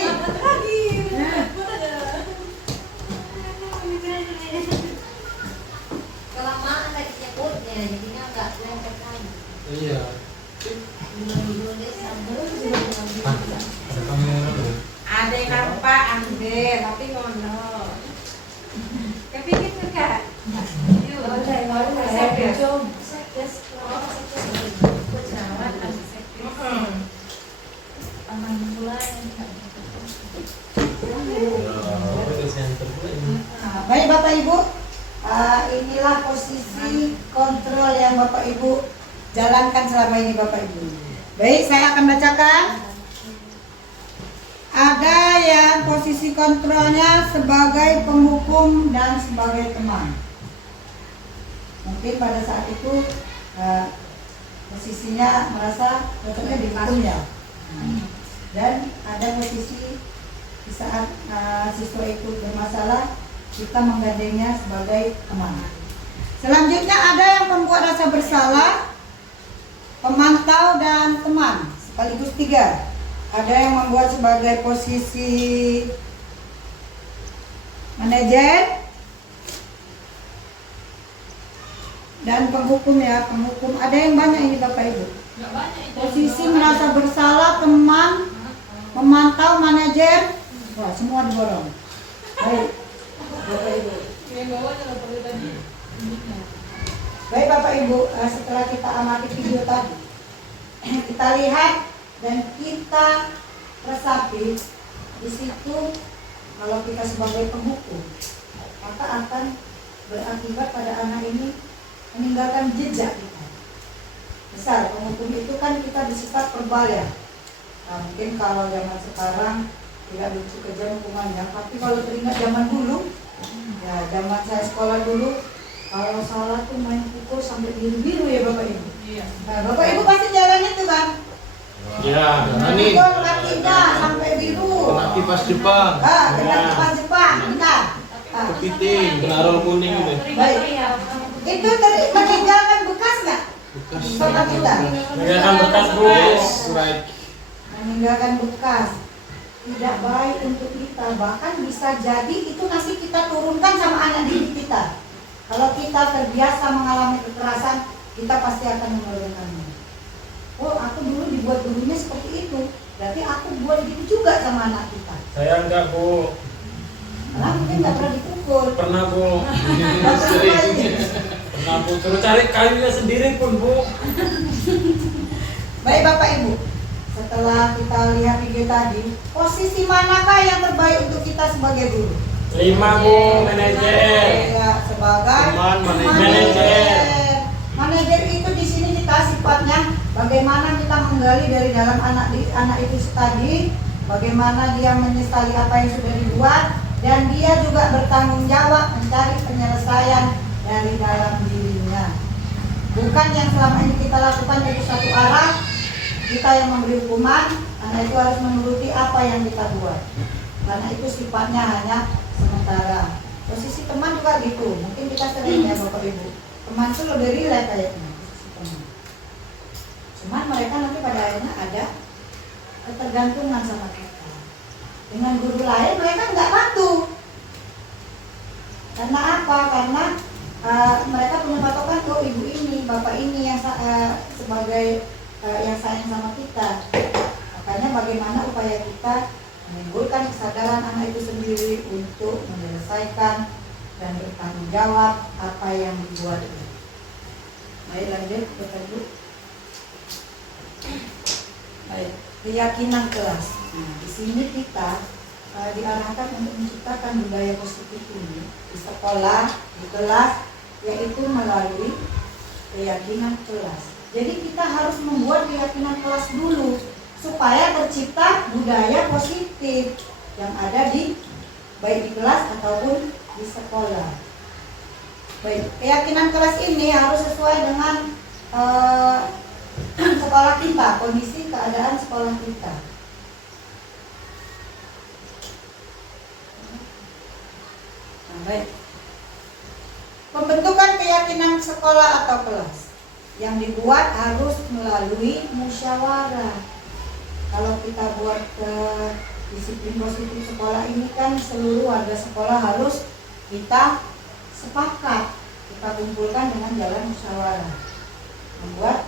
Kelamaan tadi nyebutnya, jadinya nggak lengket lagi. Iya. Ada kamera loh. ade kan Pak ambil tapi ngono. Kepikir enggak? Yuk, Baik Bapak Ibu, inilah posisi kontrol yang Bapak Ibu jalankan selama ini Bapak Ibu. Baik, saya akan bacakan. Ada yang posisi kontrolnya sebagai penghukum dan sebagai teman. Mungkin pada saat itu posisinya merasa cocoknya dihukum ya. Dan ada posisi di saat siswa itu bermasalah, kita menggandengnya sebagai teman. Selanjutnya ada yang membuat rasa bersalah, pemantau dan teman, sekaligus 3. Ada yang membuat sebagai posisi manajer dan penghukum ya, penghukum. Ada yang banyak ini Bapak Ibu. Posisi merasa bersalah, teman, memantau, manajer, wah semua diborong. Baik, Bapak Ibu. Baik Bapak Ibu, setelah kita amati video tadi, kita lihat dan kita resapi di situ. Kalau kita sebagai penghukum, maka akan berakibat pada anak ini meninggalkan jejak kita. Misal penghukum itu kan kita bersifat verbal ya. Nah, mungkin kalau zaman sekarang tidak lucu kejam hukumannya, tapi kalau teringat zaman dulu, ya zaman saya sekolah dulu, kalau salah tuh main pukul sampai biru-biru ya Bapak Ibu. Nah, Bapak Ibu pasti jalan itu kan? Ya, Ani. Pukul kakinya sampai biru. Kena kipas Jepang. Kena kipas Jepang, kita. Kepiting. kena roll kuning gitu. Baik. Itu tadi meninggalkan bekas nggak? Bekas. Sama kita. Meninggalkan bekas Bu. Right. Meninggalkan bekas. Tidak baik untuk kita. Bahkan bisa jadi itu nanti kita turunkan sama anak didik kita. Kalau kita terbiasa mengalami kekerasan, kita pasti akan menurunkannya. oh aku dulu dibuat gurunya seperti itu, berarti aku buat gitu juga sama anak kita. Saya enggak, Bu. Karena mungkin nggak pernah dipukul. Pernah, Bu. Nggak pernah lagi. Pernah, Bu. Suruh cari kayunya sendiri pun, Bu. Baik Bapak Ibu, setelah kita lihat video tadi, posisi manakah yang terbaik untuk kita sebagai guru? 5, Bu, manajer. Ya, sebagai Teman, manajer. manajer. Manajer itu di sini kita sifatnya bagaimana kita menggali dari dalam anak itu tadi, bagaimana dia menyesali apa yang sudah dibuat, dan dia juga bertanggung jawab mencari penyelesaian dari dalam dirinya. Bukan yang selama ini kita lakukan yaitu satu arah, kita yang memberi hukuman, anak itu harus menuruti apa yang kita buat. Karena itu sifatnya hanya sementara. Posisi teman juga gitu. Mungkin kita sering ya Bapak Ibu. Teman itu lebih rileks kayaknya posisi teman. Cuman mereka nanti pada akhirnya ada ketergantungan sama kita. Dengan guru lain mereka nggak bantu. Karena apa? Karena mereka punya patokan, oh ibu ini, bapak ini yang sebagai yang sayang sama kita. Makanya bagaimana upaya kita menimbulkan kesadaran anak itu sendiri untuk menyelesaikan dan bertanggung jawab apa yang dibuat itu. Baik, lanjut Bapak Ibu. Baik, keyakinan kelas. Nah, di sini kita diarahkan untuk menciptakan budaya positif ini di sekolah, di kelas, yaitu melalui keyakinan kelas. Jadi kita harus membuat keyakinan kelas dulu supaya tercipta budaya positif yang ada di baik di kelas ataupun di sekolah. Baik, keyakinan kelas ini harus sesuai dengan sekolah kita, kondisi keadaan sekolah kita. Nah, baik. Pembentukan keyakinan sekolah atau kelas yang dibuat harus melalui musyawarah. Kalau kita buat disiplin positif sekolah ini kan seluruh warga sekolah harus kita sepakat, kita kumpulkan dengan jalan musyawarah, membuat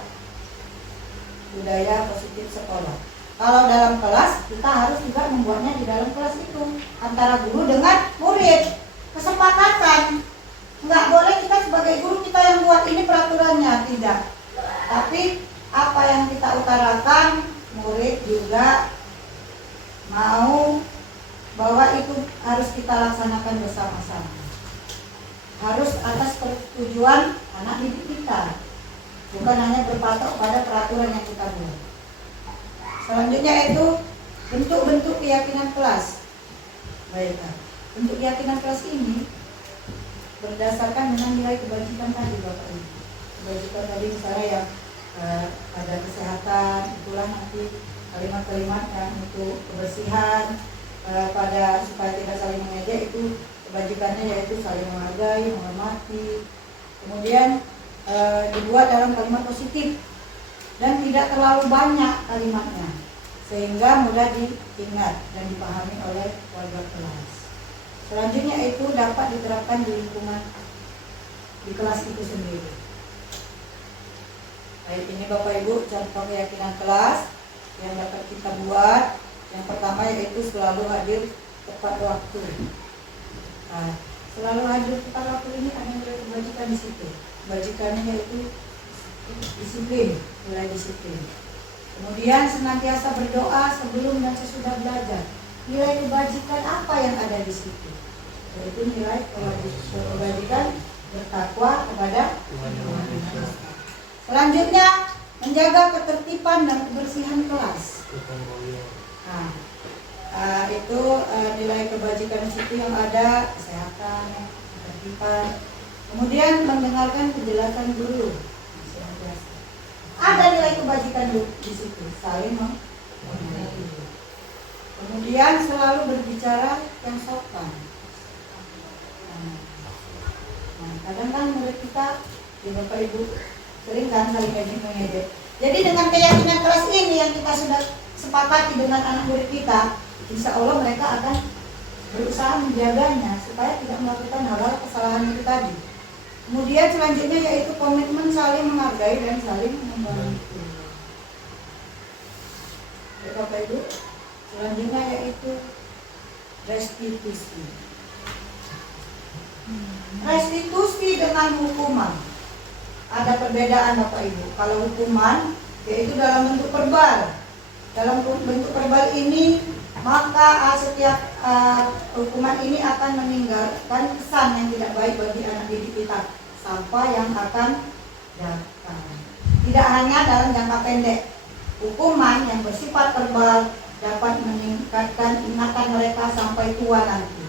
budaya positif sekolah. Kalau dalam kelas kita harus juga membuatnya di dalam kelas itu antara guru dengan murid, kesepakatan. Nggak boleh kita sebagai guru kita yang buat ini peraturannya, tidak. Tapi apa yang kita utarakan, murid juga mau bahwa itu harus kita laksanakan bersama-sama. Harus atas persetujuan anak didik kita, bukan hanya berpatok pada peraturan yang kita buat. Selanjutnya itu bentuk-bentuk keyakinan kelas. Baik, bentuk keyakinan kelas ini berdasarkan dengan nilai kebajikan tadi Bapak Ibu. Kebajikan tadi misalnya yang ada kesehatan, itulah nanti kalimat-kalimat yang untuk kebersihan, pada supaya tidak saling mengejek, itu kebajikannya yaitu saling menghargai, menghormati. Kemudian dibuat dalam kalimat positif dan tidak terlalu banyak kalimatnya sehingga mudah diingat dan dipahami oleh warga kelas. Selanjutnya itu dapat diterapkan di lingkungan di kelas itu sendiri. Baik, ini Bapak Ibu contoh keyakinan kelas yang dapat kita buat. Yang pertama yaitu selalu hadir tepat waktu. Nah, selalu hadir tepat waktu ini ada nilai kebajikan di situ. Kebajikannya yaitu disiplin, nilai disiplin. Kemudian senantiasa berdoa sebelum dan sesudah belajar. Nilai kebajikan apa yang ada di situ? Yaitu nilai kebajikan bertakwa kepada Tuhan. Selanjutnya menjaga ketertiban dan kebersihan kelas. Nah, itu nilai kebajikan di situ yang ada kesehatan, ketertiban. Kemudian mendengarkan penjelasan guru. Ada nilai kebajikan di situ, saling menghormati. Kemudian selalu berbicara yang sopan. Nah, kadang kan murid kita, ya Bapak Ibu, sering kan saling mengejek. Jadi dengan keyakinan kelas ini yang kita sudah sepakati dengan anak murid kita, insya Allah mereka akan berusaha menjaganya supaya tidak melakukan hal-hal kesalahan itu tadi. Kemudian selanjutnya yaitu komitmen saling menghargai dan saling membantu. Baik Bapak Ibu, selanjutnya yaitu restitusi. Restitusi dengan hukuman. Ada perbedaan Bapak Ibu. Kalau hukuman yaitu dalam bentuk verbal. Dalam bentuk verbal ini maka setiap hukuman ini akan meninggalkan kesan yang tidak baik bagi anak didik kita sampai yang akan datang. Tidak hanya dalam jangka pendek. Hukuman yang bersifat verbal dapat meningkatkan ingatan mereka sampai tua nanti.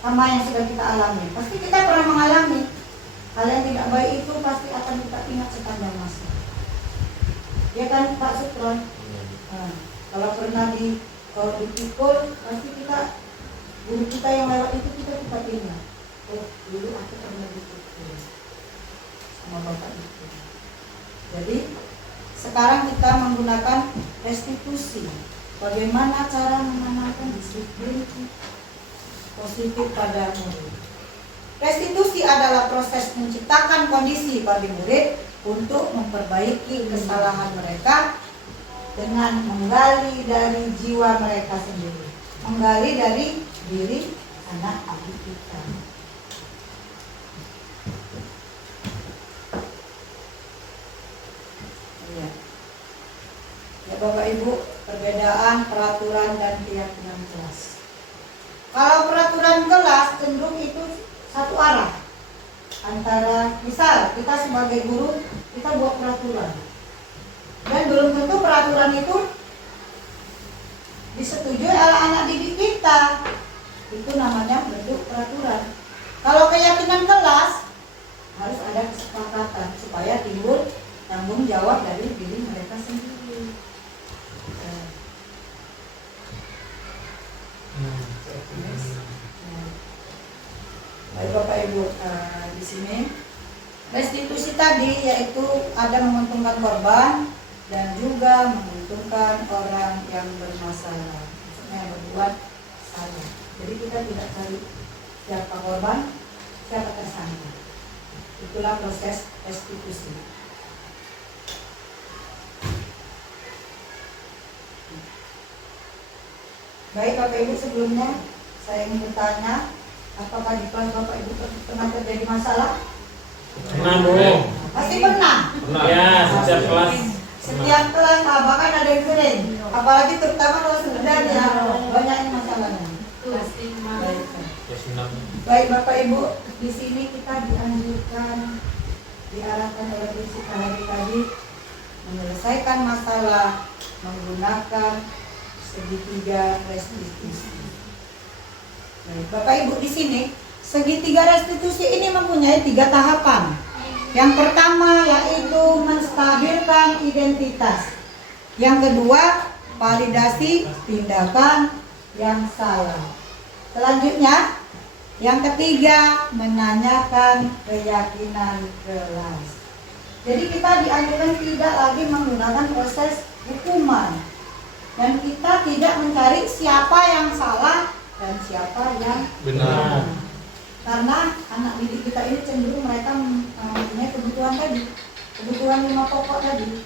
Sama yang sudah kita alami. Pasti kita pernah mengalami hal yang tidak baik itu, pasti akan kita ingat sepanjang masa. Ya kan Pak Supron? Nah, kalau pernah dipikul, pasti kita, guru kita yang lewat itu kita ingat. Oh, dulu aku pernah dipikul sama bapak itu. Jadi sekarang kita menggunakan restitusi. Bagaimana cara menanamkan disiplin positif pada murid. Restitusi adalah proses menciptakan kondisi bagi murid untuk memperbaiki kesalahan mereka dengan menggali dari jiwa mereka sendiri, menggali dari diri anak didik kita. Ya Bapak Ibu, perbedaan peraturan dan keyakinan kelas. Kalau peraturan kelas cenderung itu satu arah. Antara, misal kita sebagai guru, kita buat peraturan. Dan belum tentu peraturan itu disetujui oleh anak didik kita. Itu namanya bentuk peraturan. Kalau keyakinan kelas, harus ada kesepakatan supaya timbul tanggung jawab dari diri mereka sendiri. Baik Bapak Ibu, di sini restitusi tadi yaitu ada menguntungkan korban dan juga menguntungkan orang yang bermasalah, maksudnya yang berbuat salah. Jadi kita tidak cari siapa korban, siapa tersangka. Itulah proses restitusi. Baik Bapak Ibu, sebelumnya saya ingin bertanya, apakah di kelas Bapak Ibu pernah terjadi masalah? Pernah Bu. Pasti pernah. Ya, setiap kelas. Setiap kelas, bahkan ada yang sering. Apalagi terutama kalau sudah ya banyaknya masalahnya. Baik Bapak Ibu, di sini kita dianjurkan, diarahkan oleh prinsip tadi menyelesaikan masalah menggunakan segitiga restitusi. Baik, Bapak Ibu, di sini segitiga restitusi ini mempunyai 3 tahapan. Yang pertama yaitu menstabilkan identitas. Yang kedua, validasi tindakan yang salah. Selanjutnya, yang ketiga, menanyakan keyakinan kelas. Jadi kita dianjurkan tidak lagi menggunakan proses hukuman. Dan kita tidak mencari siapa yang salah dan siapa yang benar. Karena anak didik kita ini cenderung mereka mempunyai kebutuhan tadi, kebutuhan 5 pokok tadi,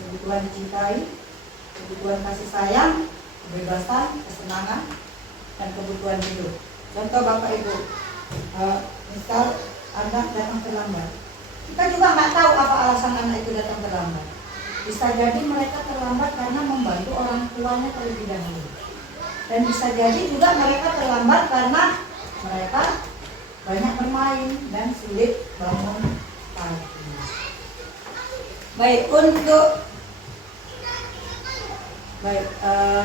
kebutuhan dicintai, kebutuhan kasih sayang, kebebasan, kesenangan, dan kebutuhan hidup. Contoh Bapak Ibu, misal anak datang terlambat, kita juga nggak tahu apa alasan anak itu datang terlambat. Bisa jadi mereka terlambat karena membantu orang tuanya terlebih dahulu. Dan bisa jadi juga mereka terlambat karena mereka banyak bermain dan sulit bangun pagi. Baik,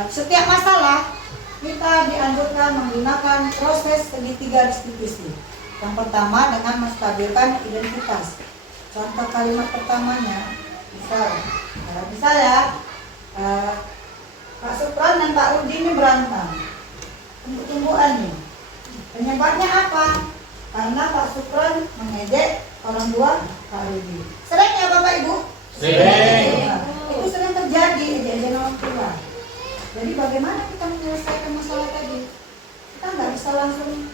setiap masalah kita dianjurkan menggunakan proses segitiga restitusi. Yang pertama dengan menstabilkan identitas. Contoh kalimat pertamanya, misal ya, Pak Supran dan Pak Rudi ini berantem, tumbuk-tumbukan nih. Penyebabnya apa? Karena Pak Supran mengejek orang tua Pak Rudi. Sering ya Bapak Ibu? Sering. Nah, itu sering terjadi ejek-ejekan orang tua. Jadi bagaimana kita menyelesaikan masalah tadi? Kita nggak bisa langsung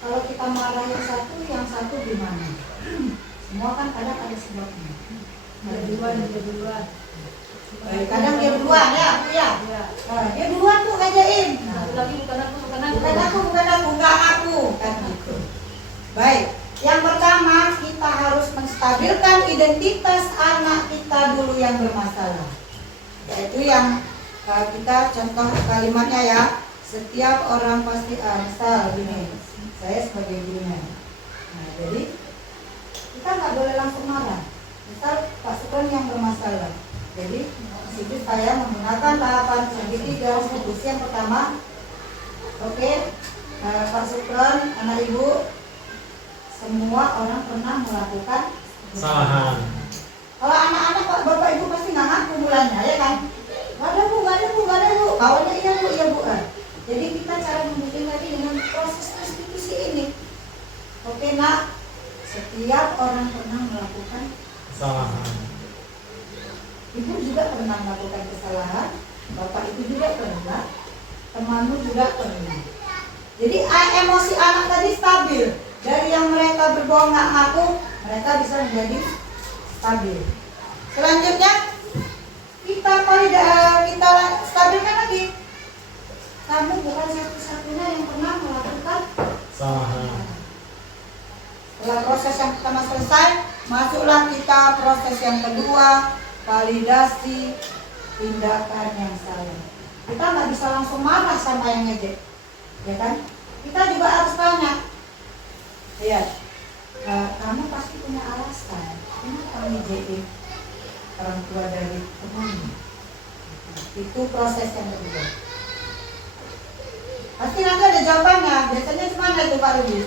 kalau kita marah yang satu gimana? Semua kan kadang ada sebabnya. Ada dua. Kadang dia duluan ya, Bu ya. Dia duluan tuh ngajain. Lagi bukan aku. Bukan aku, kan gitu. Baik, yang pertama kita harus menstabilkan identitas anak kita dulu yang bermasalah. Yaitu yang kita contoh kalimatnya ya. Setiap orang pasti misal gini, saya sebagai gurunya. Nah, jadi kita nggak boleh langsung marah. Misal Pak Sukron yang bermasalah. Jadi situ saya menggunakan tahapan segitiga diskusi yang pertama. Oke, Pak Sukron, anak ibu, semua orang pernah melakukan Kesalahan. Kalau anak-anak bapak ibu pasti nggak ngaku mulanya, ya kan? Gak ada bu. Kawannya iya bu. Jadi kita cara membuat tadi dengan proses restitusi ini. Oke nak, setiap orang pernah melakukan Kesalahan. Ibu juga pernah melakukan kesalahan, bapak itu juga pernah, temanmu juga pernah. Jadi emosi anak tadi stabil. Dari yang mereka berbohong nggak ngaku, mereka bisa menjadi stabil. Selanjutnya kita stabilkan lagi. Kamu bukan satu-satunya yang pernah melakukan Kesalahan. Setelah proses yang pertama selesai, masuklah kita proses yang kedua, validasi tindakan yang salah. Kita nggak bisa langsung marah sama yang ngejek, ya kan? Kita juga harus tanya, ya, kamu pasti punya alasan, kenapa ngejekin orang tua dari temanmu? Itu proses yang kedua. Pasti nanti ada jawabannya. Biasanya gimana itu Pak Rudy?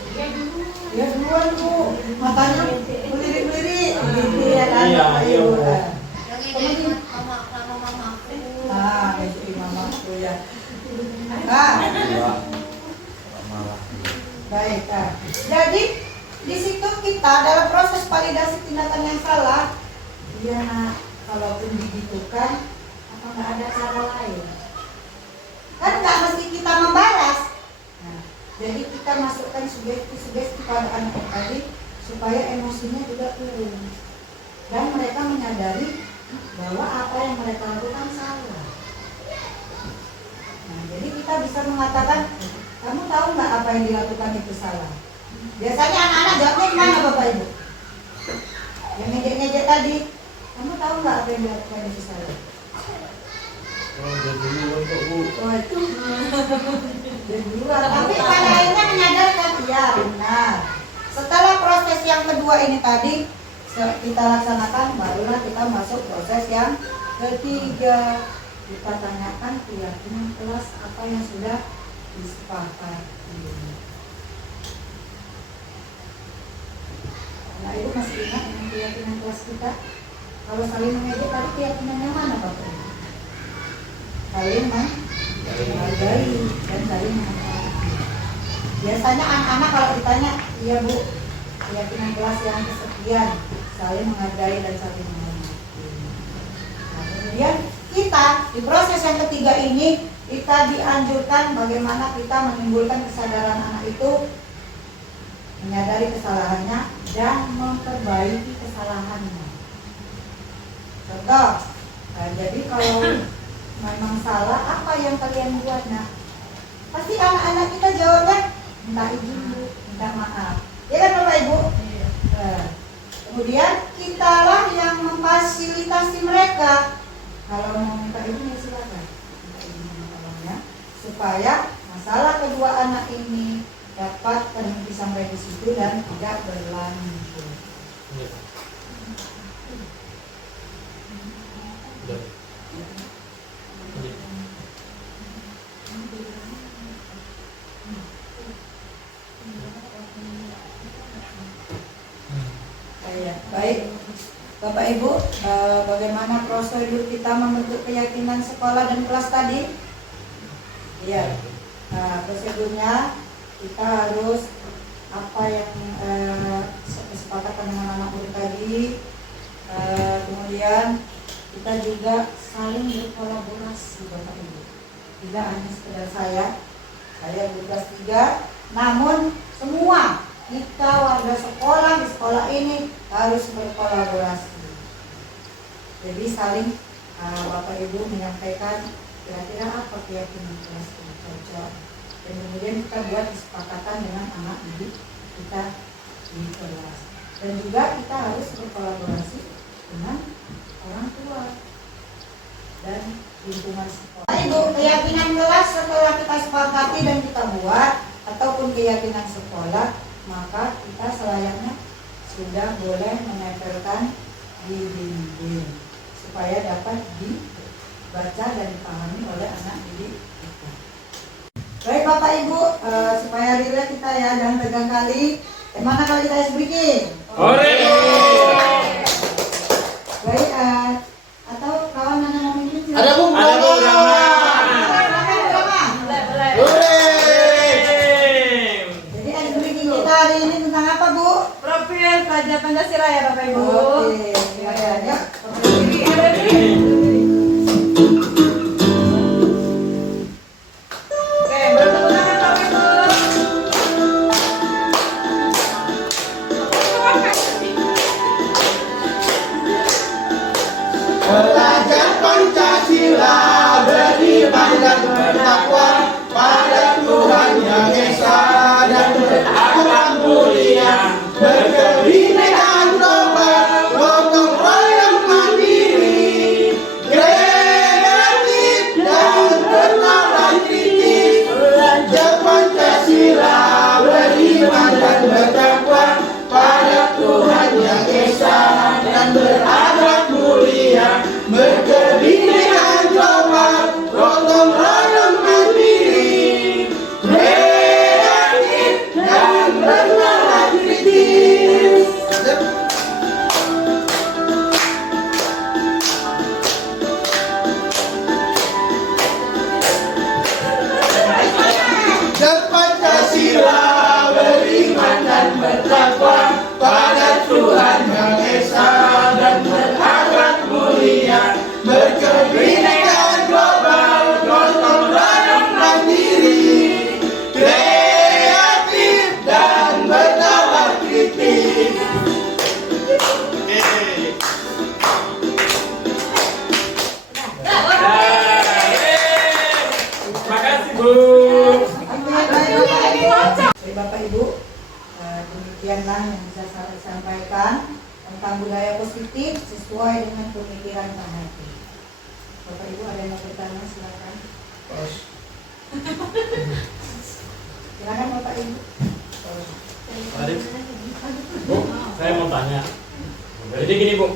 Ya duluan bu, matanya belirik-belirik, gitu ya kan? Iya. Yang mama aku. Itu mamaku ya. Baik. Jadi di situ kita dalam proses validasi tindakan yang salah, ya nak, kalaupun dibutuhkan, apa nggak ada cara lain? Kan nggak mesti kita membalas. Nah, jadi kita masukkan sugesti pada anak tadi supaya emosinya juga turun dan mereka menyadari bahwa apa yang mereka lakukan salah. Nah, jadi kita bisa mengatakan, kamu tahu nggak apa yang dilakukan itu salah? Biasanya anak-anak jawabnya gimana Bapak Ibu? Yang ngejek-ngejek tadi, kamu tahu nggak apa yang dilakukan itu salah? Oh itu tapi pada akhirnya menyadarkan, iya benar. Setelah proses yang kedua ini tadi kita laksanakan, barulah kita masuk proses yang ketiga. Kita tanyakan keyakinan kelas apa yang sudah disepakati. Nah, ibu masih ingat dengan keyakinan kelas kita? Kalau saling mengejek tadi keyakinannya mana Bapak? Saling menghargai dan saling menghormati. Biasanya anak-anak kalau ditanya, iya bu, keyakinan kelas yang kesekian, saling menghargai dan saling menghormati. Nah, kemudian kita di proses yang ketiga ini kita dianjurkan bagaimana kita menimbulkan kesadaran anak itu menyadari kesalahannya dan memperbaiki kesalahannya. Contoh, jadi kalau memang salah, apa yang kalian buat nak? Pasti anak-anak kita jawabnya minta izin bu, minta maaf. Ya kan Bapak Ibu? Kemudian kitalah yang memfasilitasi mereka. Kalau mau minta izin ya silakan, minta izin sama kawannya, supaya masalah kedua anak ini dapat terhenti sampai di situ dan tidak berlanjut. Baik, Bapak Ibu, bagaimana prosedur kita membentuk keyakinan sekolah dan kelas tadi? Iya, prosedurnya kita harus apa yang kesepakatan dengan anak murid tadi, kemudian kita juga saling berkolaborasi Bapak Ibu. Tidak hanya sekedar saya bertugas 3, namun semua kita warga sekolah di sekolah ini harus berkolaborasi. Jadi saling Bapak Ibu menyampaikan kira-kira apa keyakinan kelas yang cocok, dan kemudian kita buat kesepakatan dengan anak didik kita di kelas, dan juga kita harus berkolaborasi dengan orang tua dan lingkungan sekolah. Ibu, keyakinan kelas setelah kita sepakati dan kita buat, ataupun keyakinan sekolah, maka kita selayaknya sudah boleh menempelkan di dinding supaya dapat dibaca dan dipahami oleh anak didik kita. Baik Bapak Ibu, supaya rileks kita ya, jangan tegang kali. Mana kalau kita SBK? Hore! Baik, atau kawan mana mau minum? Ada Bu. Ada Bu Rama. Jadi SBK kita hari ini tentang apa Bu? Profil pelajar Pancasila ya Bapak Ibu. Oke, ya. Oke, bertepuk tangan Bapak Ibu. Belajar Pancasila, beriman dan bertakwa pada Tuhan Yang Esa dan berakhlak mulia, berkebinekaan global, gotong royong mandiri, kreatif dan bernalar kritis. Belajar Pancasila, beriman dan bertakwa pada Tuhan Yang Esa dan berakhlak mulia, berkebinekaan global, gotong royong mandiri, kreatif dan bernalar kritis. Dan Pancasila, beriman dan bertakwa pada Tuhan Yang Esa dan berakhlak mulia, berkebinekaan global, gotong royong mandiri, kreatif dan bernalar kritis. Makasih Bu. Baik Bapak Ibu, demikianlah yang bisa saya sampaikan tentang budaya positif sesuai dengan pemikiran Pak Hadi. Bapak Ibu ada yang mau bertanya, silakan. Silakan Bapak Ibu. Bu, saya mau tanya. Jadi gini Bu,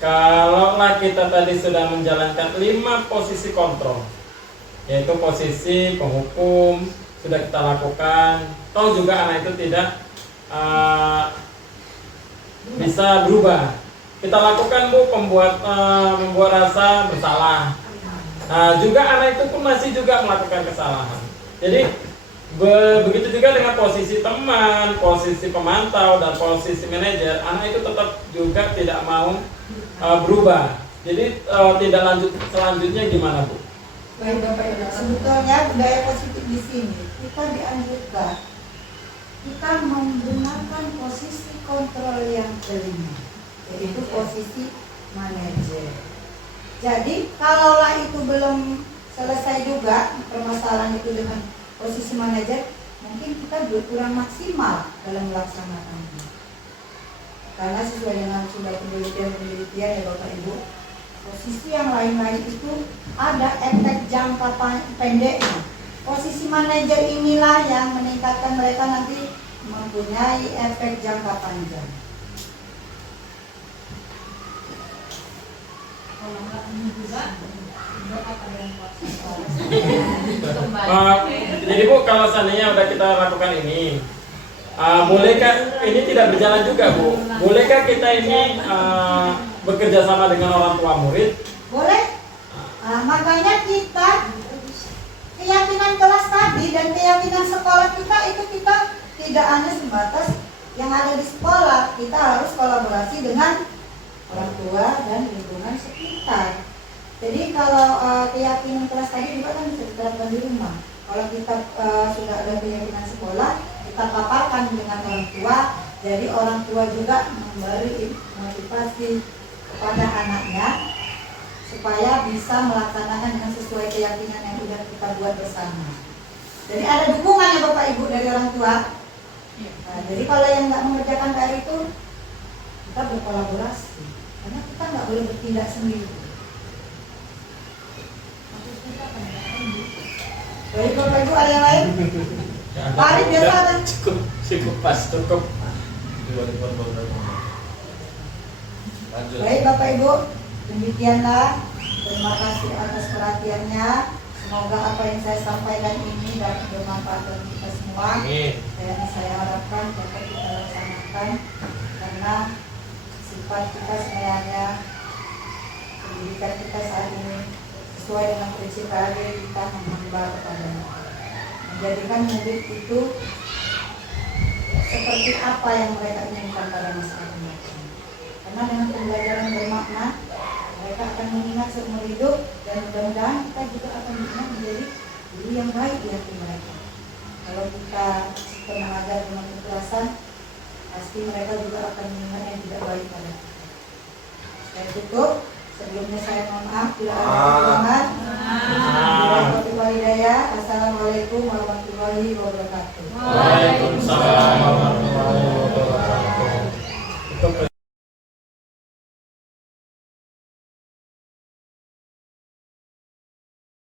kalaulah kita tadi sudah menjalankan 5 posisi kontrol, yaitu posisi penghukum sudah kita lakukan, toh juga anak itu tidak bisa berubah. Kita lakukan Bu membuat rasa bersalah. Juga anak itu pun masih juga melakukan kesalahan. Jadi begitu juga dengan posisi teman, posisi pemantau dan posisi manajer, anak itu tetap juga tidak mau berubah. Jadi tidak lanjut selanjutnya gimana Bu? Baik Bapak Ibu, sebetulnya budaya positif di sini kita dianjurkan kita menggunakan posisi kontrol yang kelima, yaitu posisi manajer. Jadi kalaulah itu belum selesai juga permasalahan itu dengan posisi manajer, mungkin kita kurang maksimal dalam melaksanakannya. Karena sesuai dengan sudah penelitian ya Bapak Ibu, posisi yang lain-lain itu ada efek jangka pendeknya. Posisi manajer inilah yang meningkatkan mereka nanti mempunyai efek jangka panjang. Jadi Bu, kalau seandainya udah kita lakukan ini, bolehkah ini tidak berjalan juga Bu? Bolehkah kita ini bekerja sama dengan orang tua murid? Boleh. Makanya kita keyakinan kelas tadi dan keyakinan sekolah kita itu kita tidak hanya sebatas yang ada di sekolah, kita harus kolaborasi dengan orang tua dan lingkungan sekitar. Jadi kalau keyakinan kelas tadi juga kan bisa diterapkan di rumah. Kalau kita sudah ada keyakinan sekolah, kita paparkan dengan orang tua. Jadi orang tua juga memberi motivasi kepada anaknya supaya bisa melaksanakan dengan sesuai keyakinan yang sudah kita buat bersama. Jadi ada dukungan ya Bapak Ibu dari orang tua. Nah, jadi kalau yang nggak mengerjakan PR itu kita berkolaborasi, karena kita nggak boleh bertindak sendiri. Baik Bapak Ibu, ada yang lain? Pak Arif biasa kan? Cukup pas, cukup. Lanjut. Baik Bapak Ibu, demikianlah. Terima kasih atas perhatiannya. Semoga apa yang saya sampaikan ini dapat bermanfaat bagi kita semua. Amin. Dan saya harapkan dapat kita laksanakan karena sifat kita sebenarnya, pendidikan kita saat ini sesuai dengan prinsip KAD, kita menghamba kepada menjadikan murid itu seperti apa yang mereka inginkan pada masa akan datang. Karena dengan pembelajaran bermakna, mereka akan mengingat seumur hidup, dan mudah-mudahan kita juga akan mengingat menjadi guru yang baik di hati mereka. Kalau kita mengajar dengan kekerasan, pasti mereka juga akan mengingat yang tidak baik pada kita. Saya tutup. Sebelumnya saya mohon maaf bila ada kekurangan. Assalamualaikum warahmatullahi wabarakatuh. Waalaikumsalam warahmatullahi wabarakatuh.